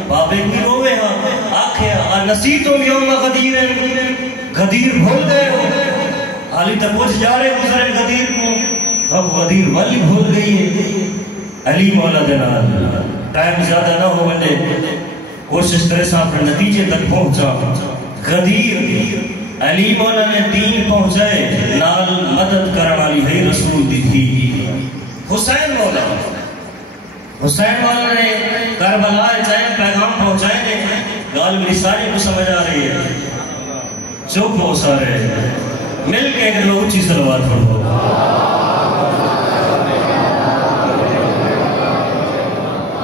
بابے کی روے ہاں آکھیا نسیتم یوم غدیرن. غدیر بھول گئے ہو حالی تک پوچھ جارے گزرے غدیر کو، اب غدیر والی بھول گئی ہے. علی مولا دنال ٹائم زیادہ نہ ہو بنے کوشش کرے سا اپنے نتیجے تک پہنچا. غدیر علی مولا نے دین پہنچائے نال مدد کرنا لی ہے رسول دی تھی. حسین مولا، حسین مولا نے کربلا چاہے پیغام پہنچائیں گے. گال میری ساری کو سمجھ آ رہی ہے، چپ ہو سارے مل کے ایک لوگ اچھی صلوات پڑھو.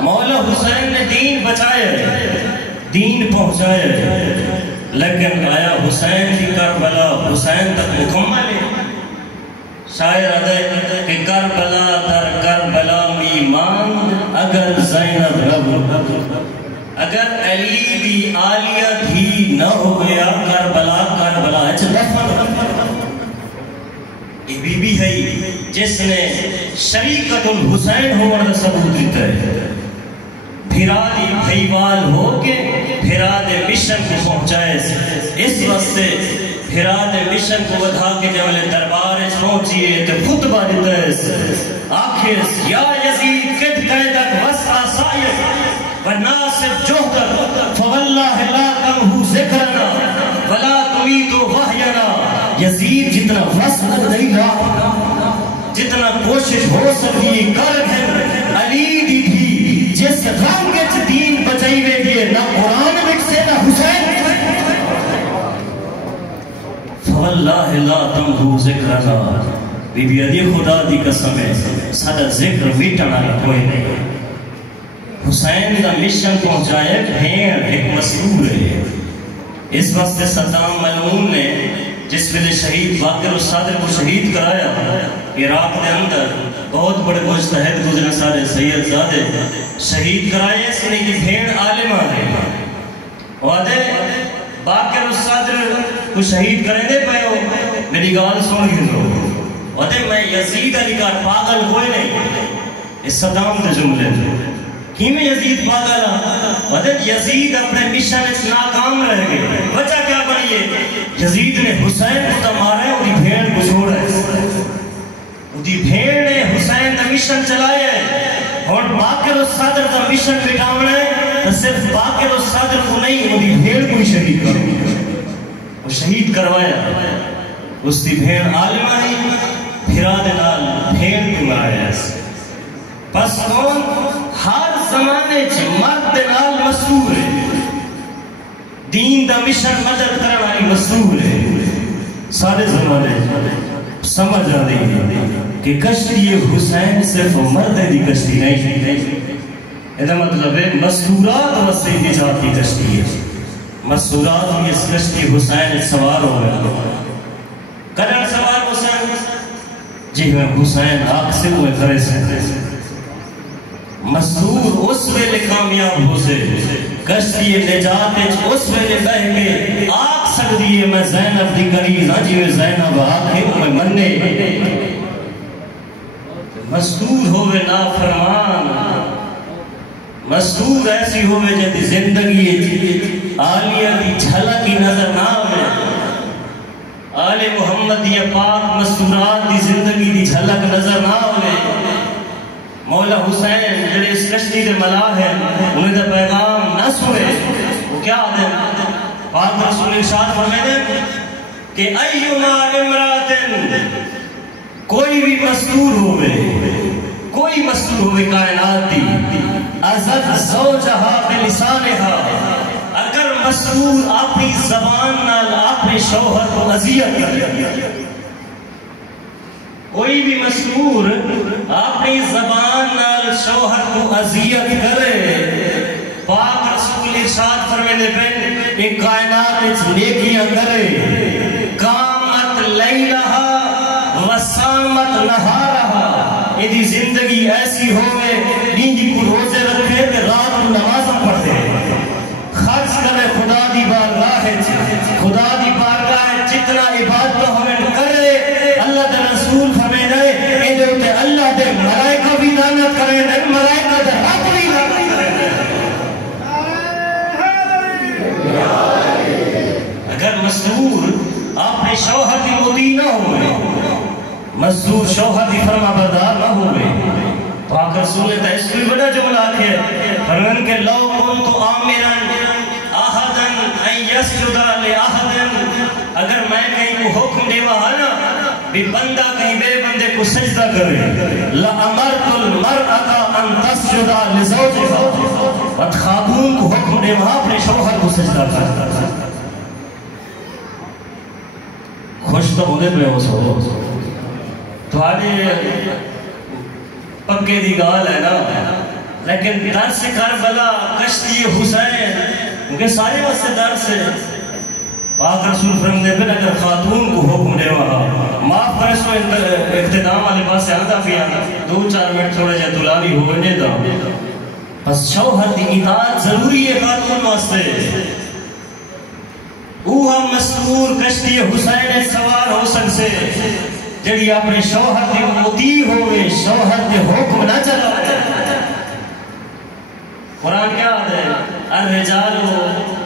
مولا حسین نے دین بچائے دین پہنچائے، لیکن آیا حسین کی کربلا حسین تک مکمل ہے. شاعر آدھے کہ کربلا در کربلا میمان اگر زینب رب، اگر علی دی آلیہ بھی نہ ہو گیا کربلا کربلا. یہ بی بی ہے جس نے شریکت الحسین ہونے ثبوت دیتا ہے. پھرا دی بھائیوال ہو کے پھرا دے مشن کو پہنچائے. اس واسطے پھرا دے مشن کو ودھا کے جب دربار پہنچیے تو خطبہ دیتا ہے آخر یا یزید کد قیدک وسع سائر وناصب جوہر فواللہ لا تمہو ذکرنا ولا تمیتو وحینا. یزید جتنا وسع نہیں رہا جتنا کوشش ہو سکی کر ہے علی دی بھی جس رنگ دین بچائی وے دیئے نہ قرآن بکسے نہ حسین فواللہ لا تمہو ذکرنا. بی بی عدی خدا دی قسم ہے سادہ ذکر ویٹنا کوئی نہیں. حسین دا مشن پہنچائے بھین ایک مسئول ہے اس واسطے صدام ملعون نے جس ویلے شہید باقر الصادر کو شہید کرایا عراق کے اندر بہت بڑے مجتہد گزرے سارے سید زادے شہید کرائے اس نے یہ بھیڑ عالمہ ہے وعدے باقر الصادر کو شہید کریں دے پہ ہو میری گال سن گئے وعدے میں یزید علی کا پاگل ہوئے نہیں اس صدام کے جملے ہی میں یزید پاگل وعدے یزید اپنے مشن اس ناکام رہ گئے وجہ کیا بڑھئے یزید نے حسین کو تمہارے اور دی بھیڑ کو چھوڑا ہے دی بھیڑ نے حسین کا مشن چلائے اور باقر الصادر کا مشن بٹھاونا ہے تو صرف باقر الصادر کو نہیں وہ دی بھیڑ کو ہی شہید کرو وہ شہید کروایا اس دی بھیڑ عالمہ ہی پھرا دنال بھیڑ بھی مرایا پس کون ہر زمانے چھ مرد دنال مسئول ہے دین دا مشن مدد کرنا والی مسئول ہے سارے زمانے سمجھ آ رہی ہے کہ کشتی حسین صرف مرد دی کشتی نہیں ایدہ مطلب ہے مسئولات وسیع نجات کی کشتی ہے مسئولات کی اس کشتی حسین سوار ہو گیا کدر سوار حسین جی میں حسین آگ سے ہوئے کرے سے مسئول اس ویلے کامیاب ہو سے کشتی نجات اس ویلے بہ کے آگ سکتی ہے میں زینب دی قریض آجی میں زینب آگے میں مننے مسئول ہوئے نافرمان مسئول ایسی ہوئے جہاں زندگی آلیہ دی جھلک کی نظر نہ ہوئے آل محمد یا پاک مسئولات دی زندگی دی جھلک نظر نہ ہوئے مولا حسین جڑے اس کشتی دے ملاح ہیں انہیں دا پیغام نہ سنے وہ کیا آدھے پاک رسول ارشاد فرمائے دیں کہ ایما امراتن کوئی بھی مستور ہوئے کائنات دی ازد زوجہا بلسانہا اگر مستور اپنی زبان نال اپنے شوہر کو اذیت کرے کوئی بھی مستور اپنی زبان نال شوہر کو اذیت کرے پاک رسول ارشاد فرمائے پہ ایک کائنات اس نیکیاں کرے قامت لیلہا وسامت نہارہا یہ زندگی ایسی ہوئے نیندی کو روزے رکھے کہ رات کو نمازم پڑھتے خرچ کرے خدا دی بارگاہ جتنا عبادت ہمیں کرے اللہ دے رسول ہمیں رہے اے دے اللہ دے ملائکہ بھی لعنت کرے ملائکہ دے رب بھی لعنت کرے اگر مستور اپنے شوہر کی مطیع نہ ہوئے مزدور شوہر کی فرما بردار نہ ہوئے تو آقا رسول نے اس کوئی بڑا جملہ ہے فرمان کہ لو کنتو آمرن احدن ان یسجدہ لے احدن اگر میں کہیں کو حکم دے وہاں نا بھی بندہ کہیں بے بندے کو سجدہ کرے لَأَمَرْتُ الْمَرْأَةَ أَن تَسْجُدَ لِزَوْجِهَا وَتْ خاتون کو حکم دے وہاں اپنے شوہر کو سجدہ کرے خوش تو ہونے پہ ہو سو تو آنے پکے دی گال ہے نا لیکن درس کربلا کشتی حسین کیونکہ سارے واسطے درس ہے پاک رسول فرماتے ہیں اگر خاتون کو حکم دے وہاں معاف کرے سو اقتدام والے پاس سے آدھا بھی آدھا 2-4 منٹ تھوڑے جا دلالی ہونے دا بس شوہر دی اطاعت ضروری ہے خاتون واسطے اوہا مستور کشتی حسین سوار ہو سکتے جڑی اپنے شوہر دی مطیع ہوئے شوہر دی حکم نہ چلا قرآن کیا آدھے الرجال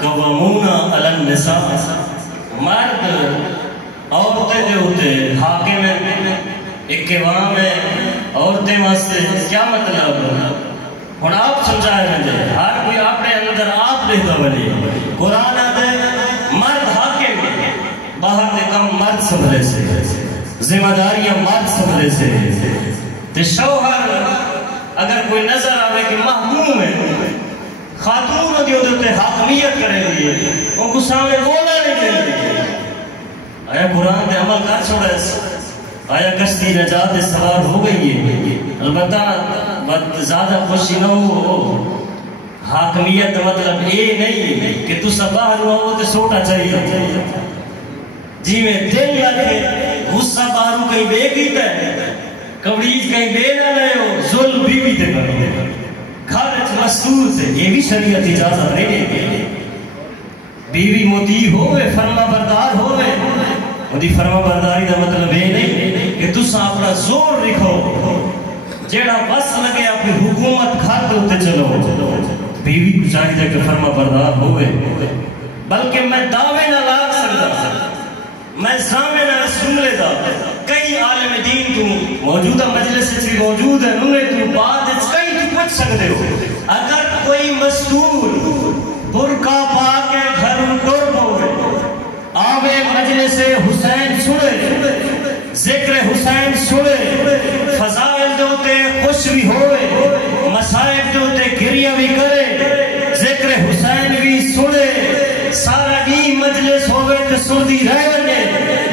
قوامون علی النساء مرد عورتیں دے ہوتے حاکم ہیں اقوام ہیں عورتیں واسطے کیا مطلب ہن آپ سمجھائے میں دے ہر کوئی اپنے اندر آپ دیتا بنے قرآن آدھے مرد حاکم ہیں باہر دے کم مرد سمجھے سے ذمہ داریاں مرد سمجھے سے تے شوہر اگر کوئی نظر آوے کہ محموم ہے خاتون ہوتی ہوتے حاکمیت کرے لیے ان کو سامنے بولا نہیں دے لیے آیا قرآن دے عمل کر چھوڑا ہے آیا کشتی نجات سوار ہو گئی ہے البتہ زیادہ خوشی نہ ہو حاکمیت مطلب یہ نہیں کہ تو سب باہر ہو تو سوٹا چاہیے جی میں دل لگے غصہ باہروں کہیں بے کیتا ہے کبڑیج کہیں بے نہ لے ہو ظلم بیوی تے کرو خارج مستور سے یہ بھی شریعت اجازت نہیں دے بیوی مطیع ہوئے فرما بردار ہوئے وہ فرما برداری دا مطلب یہ نہیں کہ تسا اپنا زور رکھو جیڑا بس لگے اپنی حکومت گھر ہوتے چلو بیوی کو چاہیے کہ فرما بردار ہوئے بلکہ میں دعوے نہ لاگ سکتا میں سامنے نہ سن لے دا کئی عالم دین تو موجودہ مجلس سے موجود ہے انہیں تو بعد کئی تو پوچھ سکتے ہو اگر کوئی مستور برقع پا کے گھر ٹور ہوئے آوے مجلس حسین سنے ذکر حسین سنے فضائل دوتے خوش بھی ہوئے مسائل دوتے گریہ بھی کرے ذکر حسین بھی سنے سارا دی مجلس ہوئے تو سردی رہنے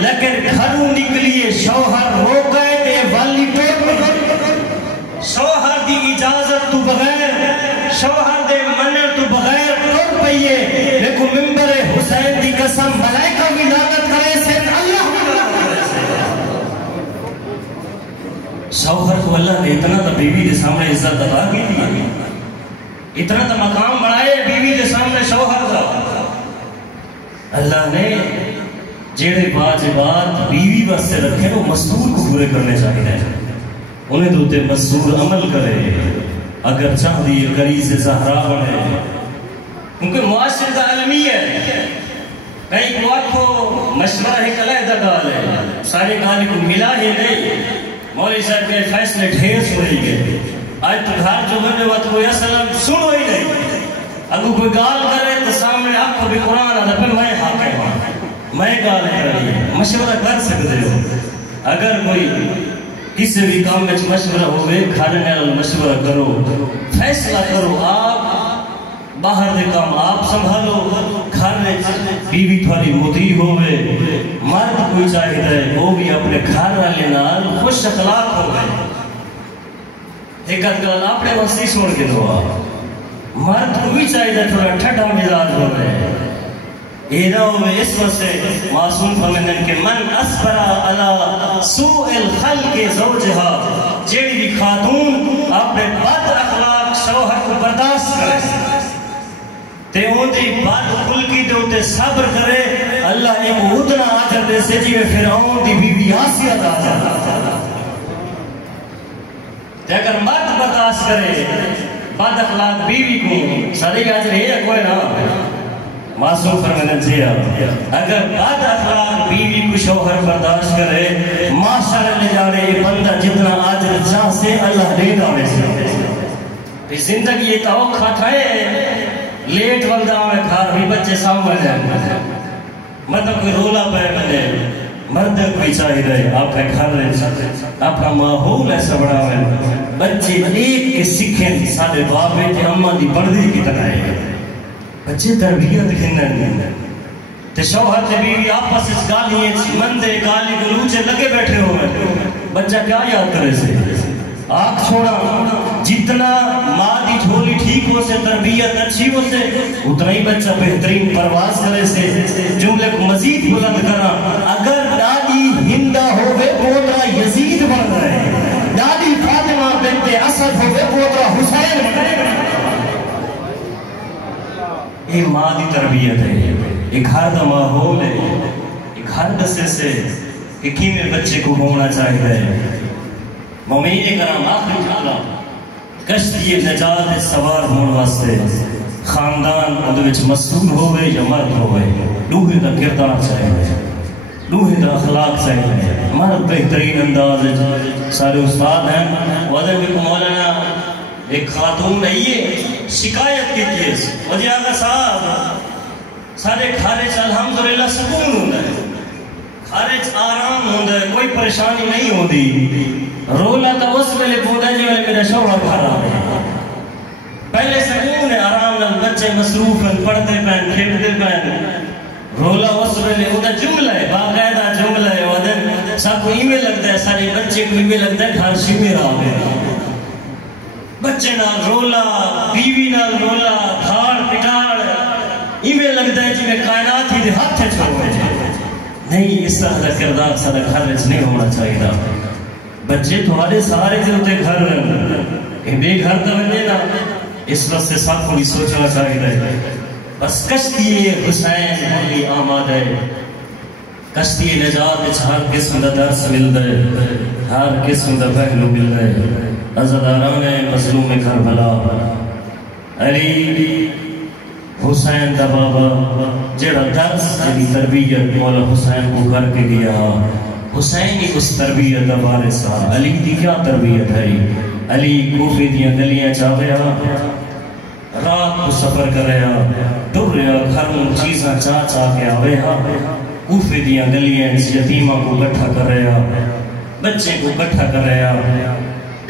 لیکن گھروں نکلیے شوہر ہو گئے تے والی ٹور شوہر دی اجازت تو بغیر شوہر دے منع تو بغیر ٹور پئیے لیکن ممبر حسین دی قسم ملائکہ بھی لعنت کرے سے اللہ شوہر کو اللہ نے اتنا تا بیوی دے سامنے عزت عطا کی دی اتنا تا مقام بڑھائے بیوی دے سامنے شوہر دا اللہ نے جیڑے واجبات بیوی واسطے رکھے وہ مستور کو پورے کرنے چاہیے انہیں دوتے مستور عمل کرے اگر چاہ دیئے کری سے زہرا بنے کیونکہ معاشر کا علمی ہے کئی کو آپ کو مشورہ ایک علیحدہ ڈال ہے سارے گالی کو ملا ہی نہیں مولوی صاحب کے فیصلے ڈھیر سنیں گے آج تو گھر جو بنے وقت کوئی اصلا سنو ہی نہیں اگر کوئی گال کرے تو سامنے آپ کو بھی قرآن آتا پھر میں حاکم ہوں میں گال کری مشورہ کر سکتے ہو اگر کوئی کسی بھی کام میں مشورہ ہوئے کھانے میں مشورہ کرو فیصلہ کرو آپ باہر دے کام آپ سنبھالو گھر میں بیوی تھوڑی مطیع ہوئے مرد کوئی چاہیے وہ بھی اپنے گھر والے نال خوش اخلاق ہوئے ایک گل اپنے وسیع چھوڑ کے دو مرد کو بھی چاہیے تھوڑا ٹھٹا مزاج ہوئے یہ نہ ہوئے اس واسطے معصوم فرمائیں کہ من اصبر علی سوء الخلق زوجہا جیڑی بھی خاتون اپنے بد اخلاق شوہر کو برداشت کرے تے ہوندی بد خلقی دے ہوتے صبر کرے اللہ ایک اتنا آجر دے سے جی فرعون دی بی بی آسیت آجر تے اگر مرد برداشت کرے بد اخلاق بیوی کو صدیق آجر ہے کوئی نا معصوم فرمائیں جی اگر بد اخلاق بیوی کو شوہر برداشت کرے معاشر لے جانے یہ بندہ جتنا آجر جہاں سے اللہ لے گانے سے زندگی یہ توقع ہے لیٹ والدہ میں گھر بھی بچے سامنے جائیں مطلب کوئی رولا پہ ملے مرد کوئی چاہی رہے آپ کے گھر رہے اپنا ماحول ایسا بڑا ہے بچے ایک کے سکھیں سارے بابے تھے اممہ دی بردی کی طرح ہے بچے تربیت کھنن تے شوہر تے بیوی آپس اس گالیاں مندے گالی گلوچے لگے بیٹھے ہوئے بچہ کیا یاد کرے سے آنکھ چھوڑا جتنا ماں دی جھولی ٹھیک ہو سے تربیت اچھی ہو سے اتنا ہی بچہ بہترین پرواز کرے سے جملے کو مزید بلند کرا اگر دادی ہندہ ہوئے پوترا یزید بن رہے دادی فاطمہ بنت اسد ہوئے پوترا حسین بن رہے یہ ماں دی تربیت ہے یہ گھر دا ماحول ہے یہ گھر دسے سے کہ کیمیں بچے کو ہونا چاہیے مومین کرام آخری جانا کشتی نجات سوار ہون واسطے خاندان ادھوچ مسئول ہوئے یا مرد ہوئے دوہے دا کردار چاہیے دوہے دا اخلاق چاہیے مرد بہترین انداز ہے سارے استاد ہیں وعدہ بھی کو مولانا ایک خاتون نہیں ہے شکایت کی تیز وجہ آگا صاحب سارے خارج الحمدللہ سکون ہوندہ ہے خارج آرام ہوندہ ہے کوئی پریشانی نہیں ہوندی رولا تا اس میں لے پودا جو ہے میرا شوہر کھارا ہے پہلے سکون ہے آرام نال بچے مصروف ہیں پڑھتے پہن کھیلتے پہن رولا اس میں لے پودا جملہ ہے باقاعدہ جملہ ہے ودن سب کو ایمیں لگتا ہے سارے بچے کو ایمیں لگتا ہے گھر شمی رہا ہے بچے نال رولا بیوی نال رولا جی میں کائنات ہی دے ہاتھ چھوڑے جائے نہیں اس طرح کا کردار سارا گھر نہیں ہونا چاہیے بچے تھوڑے سارے جو ہوتے گھر بے گھر تو بنے نا اس وقت سے ساتھ کوئی سوچنا چاہیے بس کشتی حسین ہولی آماد ہے کشتی نجات ہر قسم دا درس مل دے ہر قسم دا پہلو مل دے عزاداران مظلوم کربلا علی حسین دا بابا جڑا درس جڑی تربیت مولا حسین کو کر کے گیا حسین ہی اس تربیت دا وارث علی دی کیا تربیت ہے علی کوفے دیاں گلیاں چاہے رات کو سفر کرے ڈر رہا گھروں چیزاں چاہ کے آوے کوفے دیاں گلیاں یتیمہ کو گٹھا کر رہا بچے کو گٹھا کر رہا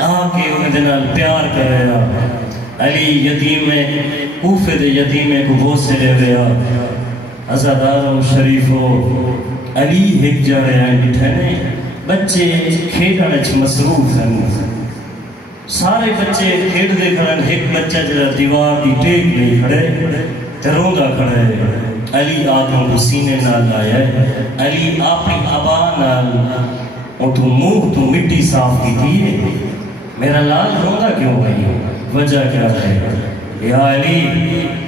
آکے انہیں دنال پیار کر رہا علی یتیم میں کوفے دے یتیمے کو بہت سے لے رہا عزاداروں شریفوں علی ہک جا رہے ہیں بٹھنے بچے کھیڑنے چھ مصروف ہیں سارے بچے کھیڑ دے کھڑن ایک بچہ جڑا دیوار دی ٹیک نہیں کھڑے ترونگا کھڑے علی آدم کو سینے نال آیا ہے علی اپنی ابا نال اور تو منہ تو مٹی صاف کی تھی میرا لال رونگا کیوں گئی وجہ کیا ہے یا علی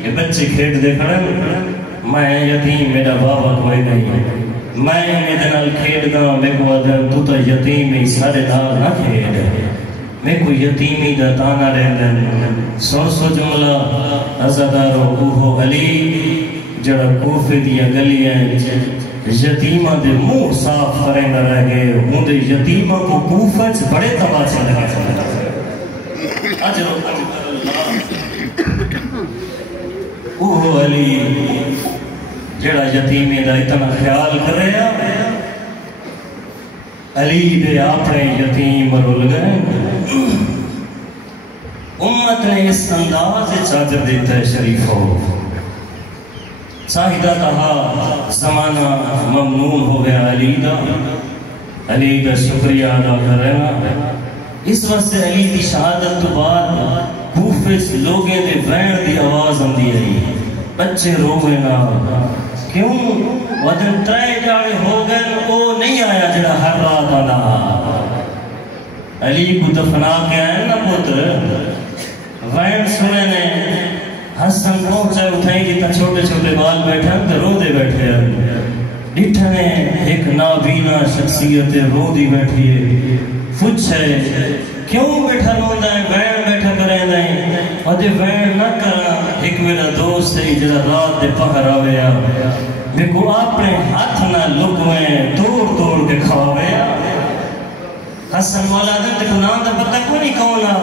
یہ بچے کھیڑ دے کھڑن میں یتیم میرا بابا کوئی نہیں میں میرے نال کھیڑ دا میں کو آدم تو تا یتیم ہی سارے نال نہ کھیڑ میں کو یتیمی دا تانا رہن سو جملہ عزادارو اوہو علی جڑا کوفے دیا گلیاں یتیمہ دے منہ صاف کریں نہ رہ گئے ہوں دے یتیمہ کو کوفہ سے بڑے تباہ سے لگا اجر اوہو علی جڑا یتیمی دا اتنا خیال کر رہا علی دے اپنے یتیم رول گئے امت نے اس انداز چادر دیتا ہے شریفوں شاہدہ تہا زمانہ ممنون ہو گیا علی دا شکریہ ادا کرنا اس وقت سے علی دی شہادت تو بعد کوفے سے لوگیں دے وین دی آواز اندی ہے بچے روئے نا کیوں ودن ترائے جاڑے ہو گئے وہ نہیں آیا جڑا ہر رات آنا علی کو دفنا کے آئے نا پتر وین سنے نے حسن پہنچے اٹھائیں جتا چھوٹے چھوٹے بال بیٹھے تو رو دے بیٹھے ڈٹھنے ایک نابینا شخصیت رو دی بیٹھی ہے پوچھے کیوں بیٹھا روندہ ہے وین بیٹھا کریں دیں اور دے وین نہ کرنا ایک میرا دوست ہے جڑا رات دے پہر آوے میں کو اپنے ہاتھ نہ لکویں توڑ کے کھاوے حسن مولا دن تے نام دا پتہ کو نہیں کونا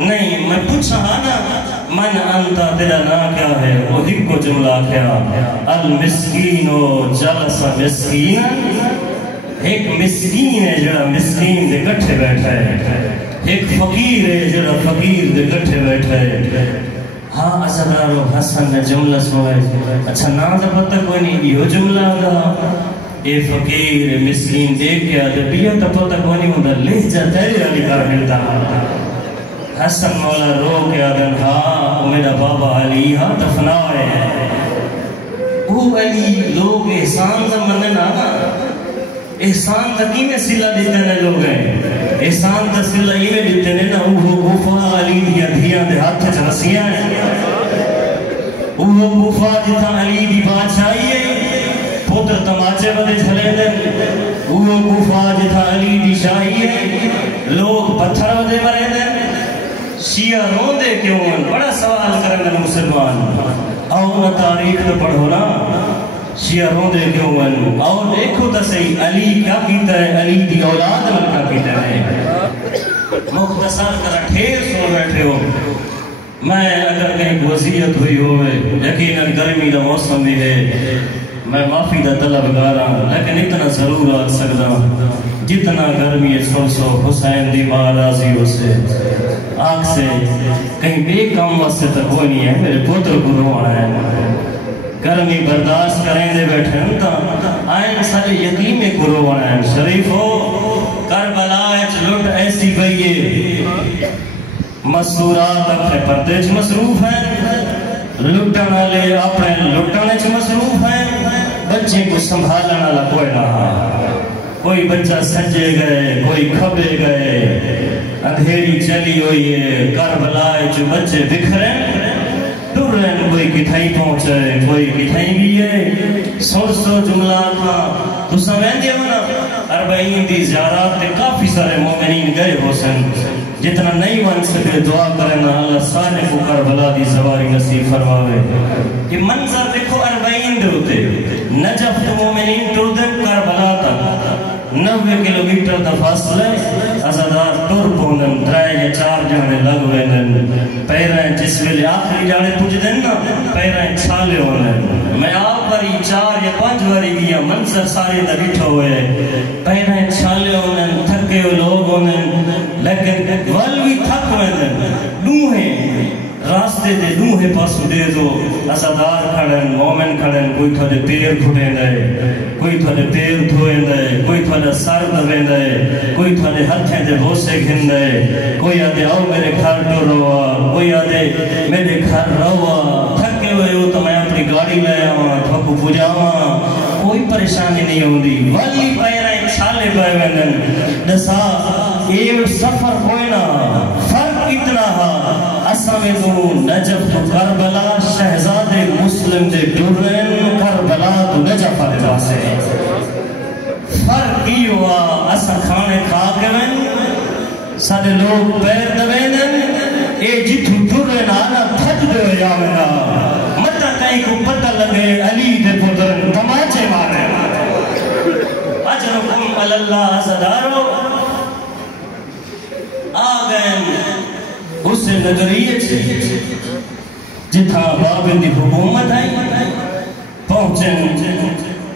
نہیں میں پوچھا نا من انتا دلہ نا کیا ہے وہ ہک کو جملہ کیا المسکین و جلس مسکین ایک مسکین ہے جڑا مسکین دے گٹھے بیٹھا ہے ایک فقیر ہے جڑا فقیر دے گٹھے بیٹھا ہے ہاں عزادارو حسن نے جملہ سوائے اچھا نام دا پتہ کوئی نہیں یہ جملہ دا اے فقیر مسکین دیکھ کے ادبیت پتہ کوئی نہیں ہوتا لہجہ تیرے علی کر ملتا حسن مولا رو کے آدن ہاں میرا بابا علی ہاں دفنائے وہ علی لوگ احسان دا مننا احسان دا کی میں صلہ دیتے ہیں لوگ ہیں احسان دا صلہ ہی میں دیتے ہیں نا وہ غفا علی دیا دھیاں دے ہاتھ چرسیاں وہ غفا جتا علی دی بادشاہی ہے پتر تماچے بدے جھلے دیں وہ غفا جتا علی دی شاہی ہے لوگ پتھر بدے مرے دیں شیعہ رو دے کیوں بڑا سوال کرنے مسلمان آؤ تاریخ تو پڑھو نا شیعہ رو دے کیوں اور دیکھو تا صحیح علی کیا کیتا ہے علی دی اولاد میں کیا کیتا ہے مختصر کرا ٹھیر سن بیٹھے ہو میں اگر کہیں وصیت ہوئی ہوئے یقیناً گرمی دا موسم بھی ہے میں معافی دا طلب گارا لیکن اتنا ضرور آگ سکتا جتنا گرمی سو حسین دی ماں راضی ہو سے آگ سے کہیں بے کام واسطے تک کوئی نہیں ہے میرے پوتر کو رونا ہے گرمی برداشت کریں دے بیٹھے ہم تا آئین سارے یتیمے کو رونا ہے شریف ہو کربلا اچھ لٹ ایسی گئیے مستورات اپنے پردیج مصروف ہیں لٹن والے اپنے لٹنے چ مصروف ہیں، بچے کو سنبھالنے والا کوئی نہ، کوئی بچہ سجے گئے کوئی کھبے گئے، اندھیری چلی ہوئی ہے، کربلا جو بچے بکھرے ٹر رہے ہیں، کوئی کتھائی پہنچے کوئی کتھائی بھی ہے۔ سو جملہ تھا تو سمجھ دیا ہونا 40 دی زیارات تے کافی سارے مومنین گئے ہو سن، جتنا نہیں ون سکے دعا کرنا اللہ سارے کو کربلا دی سواری نصیب فرماوے۔ یہ منظر دیکھو 40 دے ہوتے نجف تو مومنین ٹر دے کربلا تک 90 کلومیٹر دا فاصلہ ازادار ٹر پوندن 3 یا 4 جانے لگ ویندن، پیریں جس ویلے آخری جانے پوچھ دن نا پیریں چھالے ہوندن۔ میں آپ باری 4 یا 5 باری گیا منظر سارے دا بٹھو ہوئے، پیریں چھالے ہوندن، تھکے ہوئے لوگ ہوندن، لیکن والوی تھک ویندن، ڈوہیں راستے دے دوہے پاسو دے دو ازادار کھڑن مومن کھڑن، کوئی تھوڑے پیر کھڑیں دے، کوئی تھوڑے پیر دھوئیں دے، کوئی تھوڑے سر دویں دے، کوئی تھوڑے ہتھیں دے بوسے گھن دے، کوئی آدھے آؤ میرے گھر ٹو رہا، کوئی آدھے میرے گھر رہا، تھکے ہوئے ہو تو میں اپنی گاڑی لے آواں تھوکو پجاواں، کوئی پریشانی نہیں ہوندی، والی پیرائیں چھالے پائے ویندن۔ دسا یہ سفر کوئی نہ، فرق اتنا ہا اسامے تو نجف تو کربلا، شہزاد مسلم دے ڈرن کربلا تو نجف آلے پاسے، فرق کی ہوا اسا کھانے کھا کے وین سارے لوگ پیر دوینن، اے جتو ڈرن آنا تھج دے ہو جاوینا، مطا کہیں کو پتہ لگے علی دے پترن تماچے مارے۔ اجرکم اللہ صدارو آگئن اس نظریے سے جتھا بابے دی حکومت آئی پہنچیں،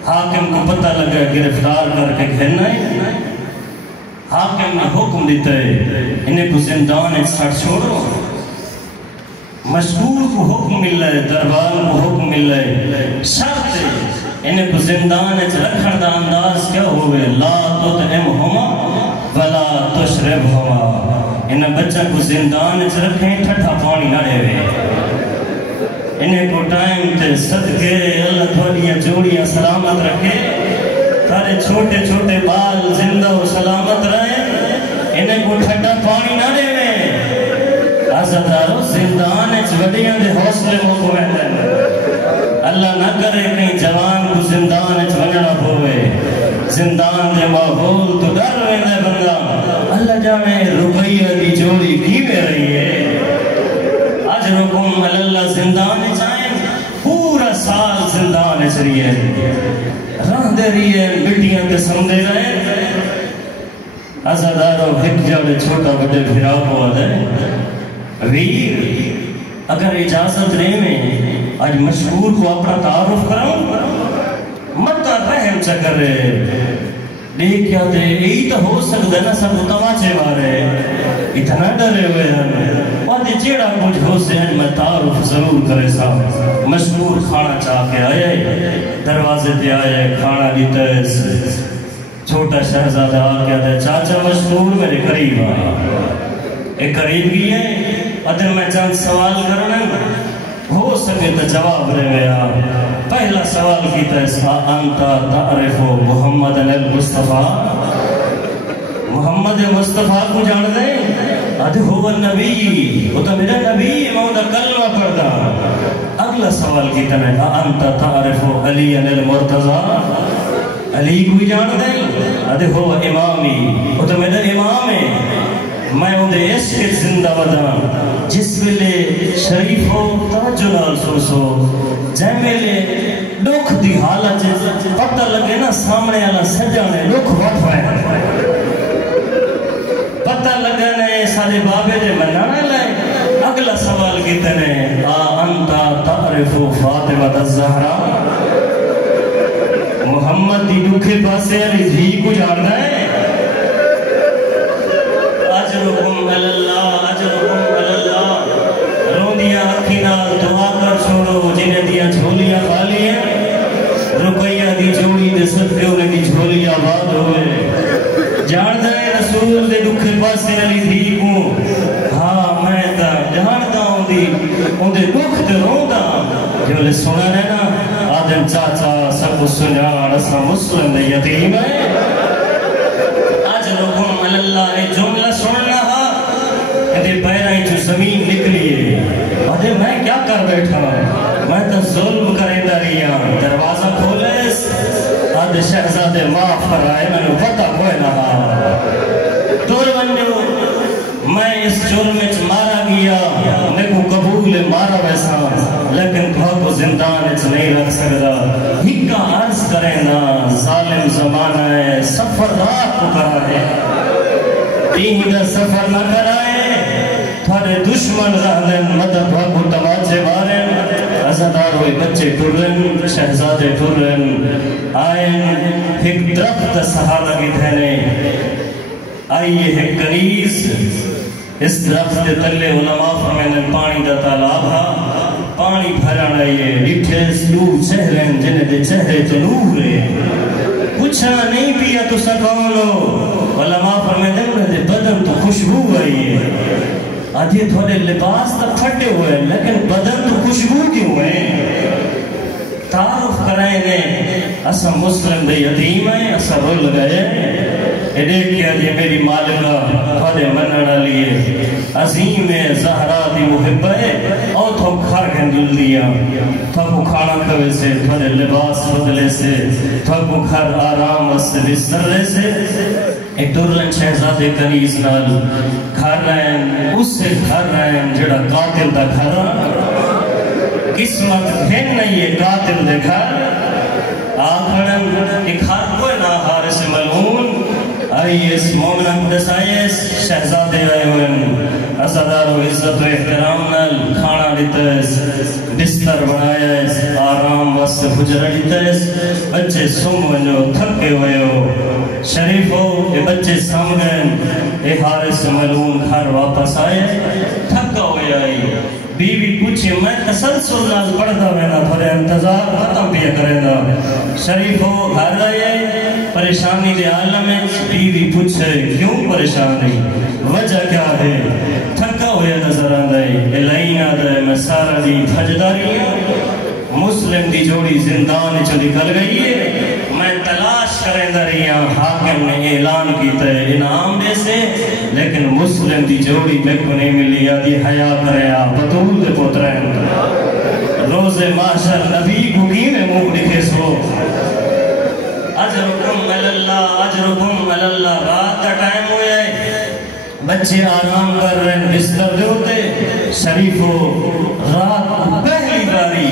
حاکم کو پتہ لگا گرفتار کر کے گھرنا ہے، حاکم نے حکم دیتا ہے انہیں کو زندان ایک ساتھ چھوڑو، مشغول کو حکم مل رہا ہے، دربار کو حکم مل رہا ہے، شرط ہے انہیں کو زندان ایک رکھن دا انداز کیا ہوئے، لا تطعمہما ولا تشربہما، انہیں بچہ کو زندان اچھ رکھیں ٹھٹھا پانی نہ رہے انہیں کو ٹائم تے صدقے اللہ تھوڑیاں جوڑیاں سلامت رکھے، تارے چھوٹے چھوٹے بال زندہ و سلامت رہے، انہیں کو ٹھٹھا پانی نہ رہے۔ آزادارو زندان اچھ وڈیاں دے حوصلے موقع ویندن، اللہ نہ کرے کہیں جوان کو زندان اچھ وننا ہوئے، زندان دے ماحول تو ڈر ویندے بندہ، اللہ جانے ربیہ دی جوڑی کی میں رہی ہے۔ اجرکم اللہ زندان چاہیں پورا سال زندان چاہیے رہ دے رہی ہے، بٹیاں تے سمدے رہے، ازادارو ہک جاڑے چھوٹا بڑے پھرا ہوا دے ویر اگر اجازت رہے میں آج مشہور کو اپنا تعارف کروں مطا رحم چکر رہے دیکھ کیا دے یہی تو ہو سکتا ہے نا سب تماچے مارے اتنا ڈرے ہوئے ہیں اور دے جیڑا کچھ ہو سے ہیں میں تعارف ضرور کرے صاحب مشہور کھانا چاہ کے آئے دروازے تے آئے کھانا دیتا ہے چھوٹا شہزادہ آگیا دے چاچا مشہور میرے قریب آیا ایک قریب بھی ہے ادھر میں چند سوال کرنا ہو سکے تو جواب رہے گیا پہلا سوال کیتا ہے انتا تعرف محمد المصطفیٰ محمد مصطفیٰ کو جان دیں ادھے ہوا نبی وہ تو میرا نبی مودا کلمہ پڑھدا اگلا سوال کیتا ہے انتا تعرف علی المرتضی علی کو جان دیں ادھے ہوا امامی وہ تو میرا امام ہے میں اندھے عشق زندہ ودا جس ویلے شریف ہو توجہ نال سوسو جائے ویلے لوک دی حالت پتہ لگے نا سامنے والا سجانے لوک وقت ہوئے پتہ لگنے سارے بابے دے منانا لائے اگلا سوال کیتے نے انتا تعرف فاطمہ الزہرا محمد دی دکھے پاسے علی دھی کو جاننا ہے اجرکم اللہ روندیاں اکھینال دعا کر چھوڑو جنہیں دیا جھولیاں خالی ہیں رقیہ دی جوڑی دے صدقے انہیں دی جھولیاں آباد ہوئے جان دے رسول دے دکھے پاسے علی دھی کو ہاں میں تا جانتا ہوں دی ان دے دکھ دے روندہ ویلے سنا ہے نا آدم چاچا سب سنیان اسا مسلم دے یتیم ہے اجرکم اللہ نے جملہ سننا اندے پیرائیں جو زمین نکلیے آدھے میں کیا کر بیٹھا میں تو ظلم کریں دریا دروازہ کھولے آدھے شہزادے معاف فرائے میں نے پتہ کوئی نہ دور بنجو میں اس جرم اچ مارا گیا میں کو قبول مارا ویسا لیکن تو کو زندان اچ نہیں رکھ سکتا ہکا عرض کریں نا ظالم زمانہ ہے سفر رات کو کرا ہے تین دا سفر نہ کرائے تھوڑے دشمن رہنن مدد کو تماچے مارن ازادار ہوئے بچے ٹرن شہزادے ٹرن آئین ایک درخت سہارا کی تھینے آئیے ہے کنیز اس درخت کے تلے علماء فرمائنے پانی دا تالاب ہا پانی بھران آئیے ڈٹھے سلو چہرین جنہیں دے چہرے تو نور ہے پوچھا نہیں پیا تو سکونو علماء فرمائنے دے بدن تو خوشبو آئیے آدھی تھوڑے لباس تک پھٹے ہوئے لیکن بدن تو خوشبو کیوں ہے تعارف کرائیں نے اسا مسلم دے یتیم ہیں اسا رول گئے دیکھ کیا جی میری مالکہ تھوڑے مننا لیے عظیم زہرا دی محب ہے اور تو کھار گھنجل دیا تو کو کھانا کھوے سے تھوڑے لباس بدلے سے تو کو کھار آرام سے بستر سے ایک دورلن شہزادے کنیز نال کھار رہے ہیں اس سے کھار رہے ہیں جڑا قاتل دا کھارا قسمت گھن نہیں ہے قاتل دے کھار آکھڑن ایک کھار کوئی نہ حارس ملعون آئیس مومن اقدس آئیس شہزادے آئے ہوئے عزادار و عزت و احترام نال کھانا لیتیس بستر بنائیس آرام وست حجرہ لیتیس بچے سم ونجو تھکے ہوئے ہو شریف ہو اے بچے سامگن اے حارس ملعون گھر واپس آئے تھکا ہوئے آئی بیوی پوچھے میں تسلسل ناز پڑھتا ہوئے تھوڑے انتظار ختم بھی کریں دا شریف ہو گھر آئے پریشانی دے عالم ہے بیوی پوچھے کیوں پریشانی وجہ کیا ہے تھکا ہوئے نظر آندائی الہین آدھے میں سارا دی بھجداری مسلم دی جوڑی زندان چو نکل گئی ہے میں تلاش کریں دریاں حاکم نے اعلان کیتا ہے انعام دے سے لیکن مسلم دی جوڑی میں کو نہیں ملی آدھی حیاء کریا بطول دے پترین روز معاشر نبی گوگی میں منہ لکھے سو اجرکم اللہ رات کا ٹائم ہوئے بچے آرام کر رہے ہیں بستر دے ہوتے شریف ہو رات پہلی باری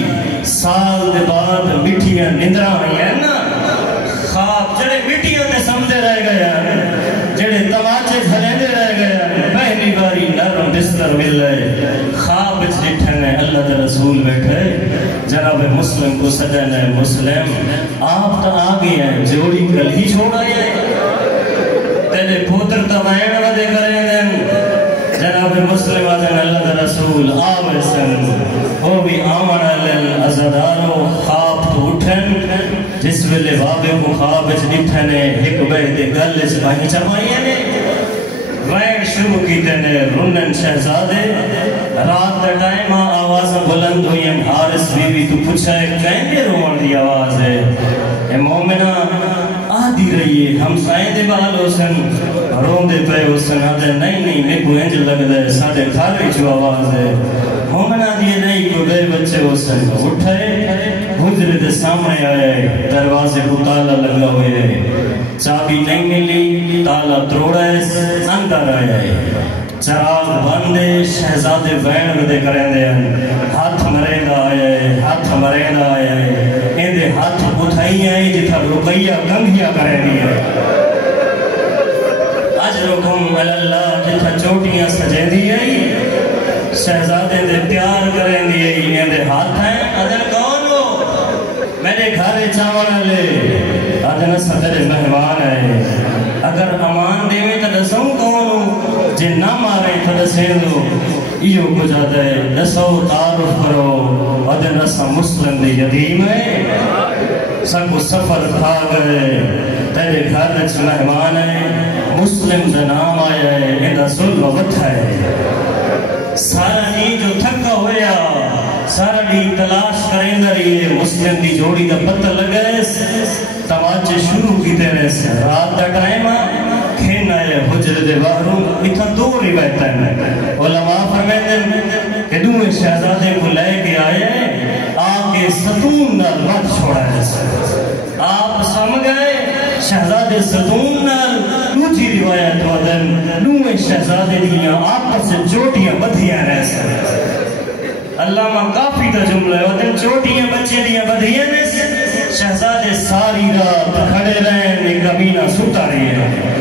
سال دے بعد مٹھیاں نندرہ ہوئی ہیں نا خواب جڑے مٹھیوں نے سمجھے رہ گئے ہیں جڑے تماچے کھلیندے رہ گئے ہیں پہلی باری نرم بستر مل رہے خواب اچھ لٹھن ہے اللہ دے رسول بیٹھے جناب مسلم کو سجن ہے مسلم آپ تو آگے ہیں جوڑی کل ہی چھوڑا ہے تیرے پوتر تمائن ودے کریں جناب مسلم آجن اللہ دے رسول آوے سن وہ بھی آمن اللہ عزدارو خواب تو اٹھن جس ویلے بابے کو خواب اچھ لٹھنے ایک بہتے گل اس بہی چمائیے نے وین شروع کی دینے رنن شہزادے رات دا ٹائم آواز بلند ہوئی ہم حارس بیوی تو پوچھا ہے کہیں گے روان دی آواز ہے اے مومنہ آدھی رہی ہے ہم سائیں دے بحال ہو سن رون دے پہ ہو سن آدھے نہیں میں کو انج لگ دے ساڑھے کھارے جو آواز ہے مومنہ دیئے نہیں کو گئے بچے ہو سن اٹھائے حجر دے سامنے آئے دروازے کو تالا لگا ہوئے چابی نہیں ملی تالا توڑا ہے اندر آئے چراغ بندے شہزادے بین دے کریں دے ہاتھ مرینہ آئے ہاتھ مرینہ آئے اندے ہاتھ اٹھائی آئے جتھا رقیہ گنگیا کریں دیا اجرکم اللہ جتھا چوٹیاں سجیں دی آئی شہزادے دے پیار کریں دی آئی اندے ہاتھ ہیں ادھر کون ہو میرے گھارے چاوڑا لے ادھر صدر مہمان ہے اگر امان دے میں تا دسوں کون ہو جن نہ مارے تا دسیں دو ایو کو جاتا ہے دسو تعارف کرو ادھر رسا مسلم دے یدیم ہے سکو سفر کھا گئے تیرے گھر اچھ مہمان ہے مسلم دا نام آیا ہے اندہ ظلم وقت ہے سارا نہیں جو تھکا ہویا سارا دی تلاش کریں رہیے مسلم دی جوڑی دا پتہ لگے تماچے شروع کی تیرے سے رات دا ٹائم کھین آئے حجر دے باہروں اتھا دو روایتیں ہیں علماء فرمیدن کہ دوئے شہزادے کو لے کے آئے آگے ستون نال مت چھوڑا ہے آپ سمجھ گئے شہزادے ستون نال دوسری روایت ودن دوئے شہزادے دیاں آپس سے چوٹیاں بدھیاں رہ سکتے علامہ کافی تا جملہ ہے ودن چوٹیاں بچے دیاں بدھیاں رہ سکتے شہزادے ساری رات کھڑے رہیں ایک کمینہ ستا رہی ہے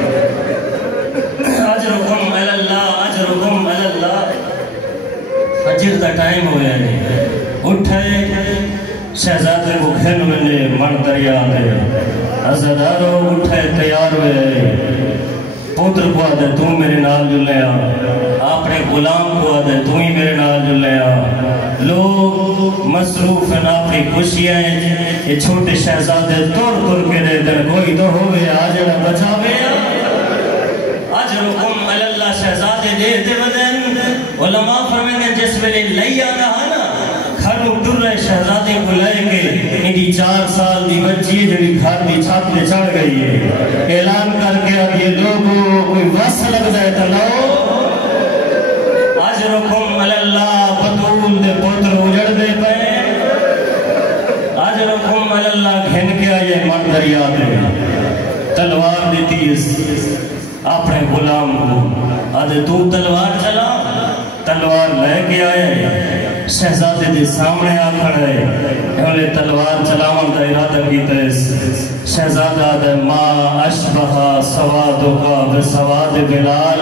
اجرکم اجرکم اللہ فجر دا ٹائم ہویا ہے اٹھے شہزادے کو گھن ملے من دریا دے عزدارو اٹھے تیار ہوئے پوتر کو آدھے تو میرے نال جو لیا اپنے غلام کو آدھے تو ہی میرے نال جو لیا لوگ مصروف ہیں اپنی خوشیاں یہ چھوٹے شہزادے تور کے دے در کوئی تو ہوئے آجڑا بچاوے اجرکم اللہ شہزادے دے دے ودن علماء فرمیدن جس میں لئی آنا ہے نا گھروں ڈر رہے شہزادے کو لے کے انہی 4 سال دی بچی ہے جڑی گھر دی چھت پہ چڑھ گئی ہے اعلان کر کے اب یہ لوگوں کوئی وس لگ جائے تو لاؤ اجرکم اللہ بطول دے پوتر اجڑ دے پہ اجرکم اللہ گھن کے آئے من دریا دے تلوار دیتی اپنے غلام کو آدھے تو تلوار چلا تلوار لے کے آئے شہزادے دے سامنے آ کھڑے انہوں تلوار چلاون دا ارادہ کیتا ہے شہزادہ دے ما اشبہ سوادو کا بسواد بلال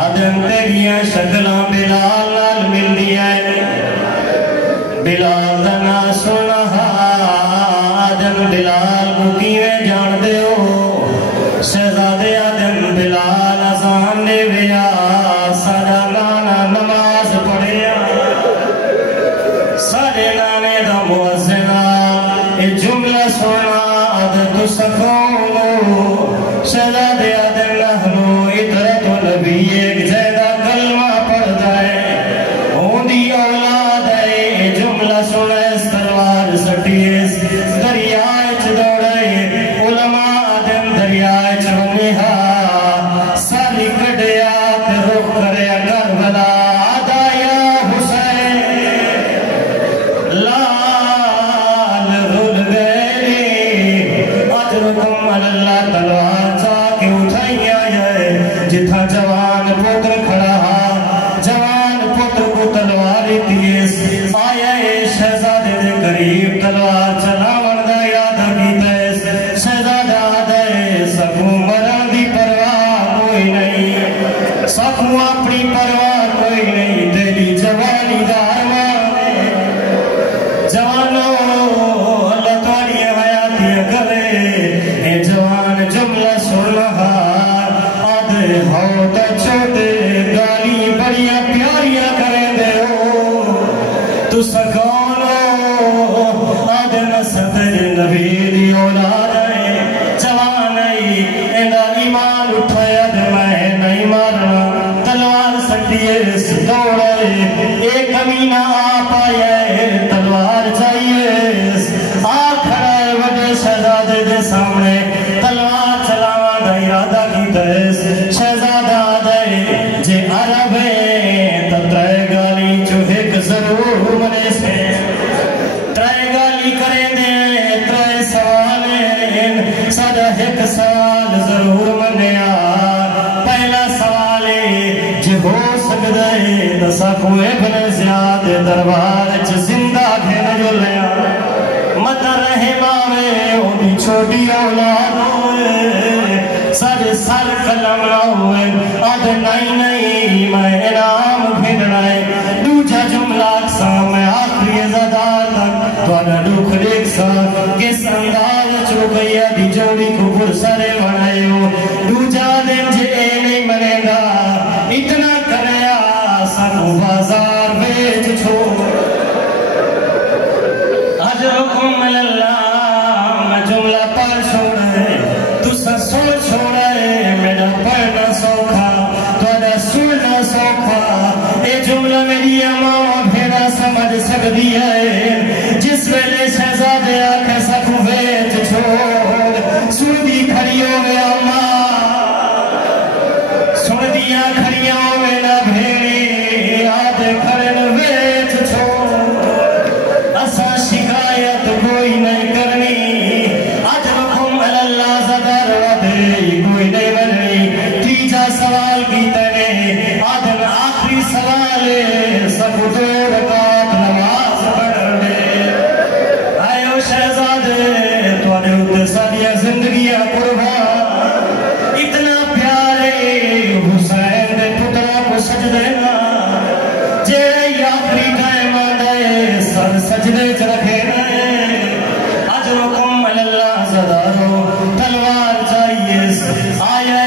آدم تیریاں شکلاں بلال نال مل دیا بلال دنا سنہا آدم بلال کو کیویں جان دے ہو شہزادے آدم بلال آزان دے ویا سارا گانا نماز پڑھیا سارے نانے دا موزنہ اے جملہ سونا عدد سکونو شہزادے آدم نحنو ادرت و نبی ایک زیدہ کلمہ پڑھ دائے ہوندی اولاد ہے اے جملہ سونا اس تلوار سٹیس دریائچ دوڑے علماء آدم دریائچ ونہا ساری کڑیات رخ کرے کربلا آدایا حسین لال رول گئے اجرکم اللہ تلوار جا کے اٹھائی آئے جتھا جوان پوتر کھڑا جوان پوتر کو تلوار تیس آیا شہزادے دے قریب تلوار چلا وردہ یاد کی تیس شہزادہ دے سکوں مرن دی پرواہ کوئی نہیں سکوں اپنی پرواہ کوئی نہیں تیری جوانی دارمان جوانوں اللہ توڑی حیاتی کرے اے جوان جملہ سنہا آدھے ہو تا چھوٹے گالی بڑیا پیاریاں کریں دے ہو تو سکونو آدھے نصدر نبی دی اولاد ہے جوان ہے اینا ایمان اٹھایا دے میں نہیں مارنا تلوار سٹیے دوڑے ایک امینہ آپ آئے تلوار چاہیے آ کھڑا ہے وڈے شہزادے دے سامنے تلوار چلاوا دا ارادہ کی تیس شہزادہ دے جے عرب ہے تترے گالی جو ایک ضرور منے سے ترے گالی کریں دے ترے سوالیں سادہ ایک سوال ضرور منیا پہلا سوال ہے جے ہو سکتا ہے دسا کوئے بن زیاد دربار چھ زندہ گھن جو لیا مت رہے باوے اونی چھوٹی اولاد ہوئے سر قلم نہ ہوئے آدھ نہیں میں انعام بھیڑنائے دوجہ جملہ اقسام میں آخری زدار تک توڑا دکھ دیکھ سا کس انداز چوکیا دی جوڑی کو پرسرے بنائے ہو دوجہ دن جے نہیں منے گا اتنا کریا سکو بازار بیچ چھوڑ اجرکم اللہ میں جملہ پر چھوڑے تو سن چھوڑے میرا پڑھنا سوکھا توڑا سننا سوکھا اے جملہ میری امام بھیڑا سمجھ سکتا سجدے چرکھے اجرکم اللہ زدارو تلوار چاہیے آئے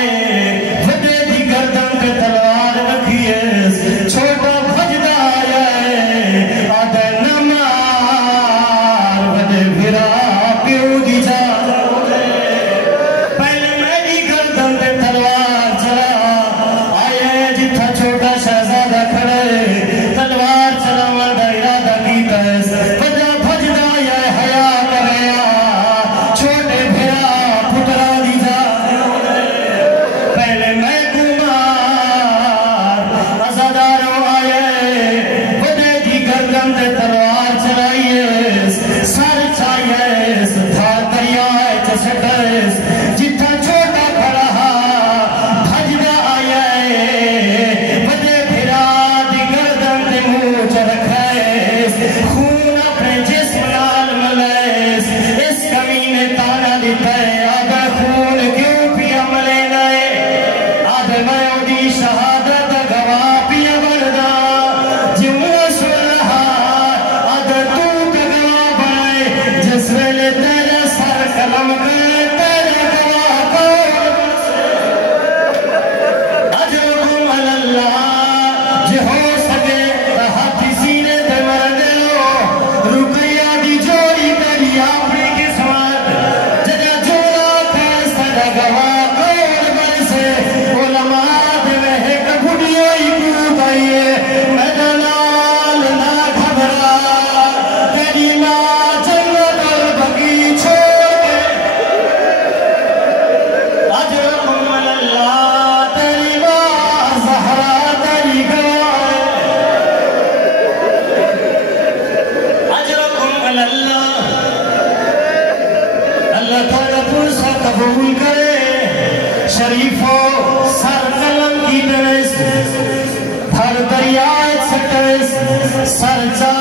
وڈے دی گردن پہ تلوار رکھیے چھوٹا بھجدہ آئے آدھے نمار وڈے بھرا پیو دی جا پہلے میری گردن پہ تلوار چلا آئے جتھا چھوٹا شہزادہ کھڑے تلوار چلا وڈا ارادہ کیتا ہے وڈا بھجدہ آئے حیا کریا چھوٹے بھرا پترا دی جا پہلے میں کمار ازادارو آئے وڈے دی گردن پہ تلوار چلائیے سر چاہیے تھا دریا چسٹے جتھا چھوٹا کھڑا بھجدہ آئے وڈے بھرا دی گردن تے منہ چ رکھے خون اپنے جسم نال ملیس اس کمینے تانا دیتا ہے آدھا خون کیوں پیا ملے نئے آدھا میں دی شہادت گواہ پیا بردہ جمعہ سن رہا آدھا تو گواہ بنائے جس ویلے تیرے سر قلم کرے تیرے گواہ کو اجرکم اللہ جے ہو سکے ہاتھی سینے تے مر دیو رقیہ دی جوڑی کری اپنی قسمت جدہ جوڑا فیصلہ گواہ کول برسے علماء دے میں کبھڑیوں ہی کیوں گئیے میدانال نہ گھبرا تیری ماں جنت البقی چھوڑ کے اجرکم اللہ تیری ماں زہرا تیری گواہ اجرکم اللہ اللہ تعالیٰ پرسہ قبول کرے شریفوں سر قلم کی درس ہر دریائے سٹس سر چاہ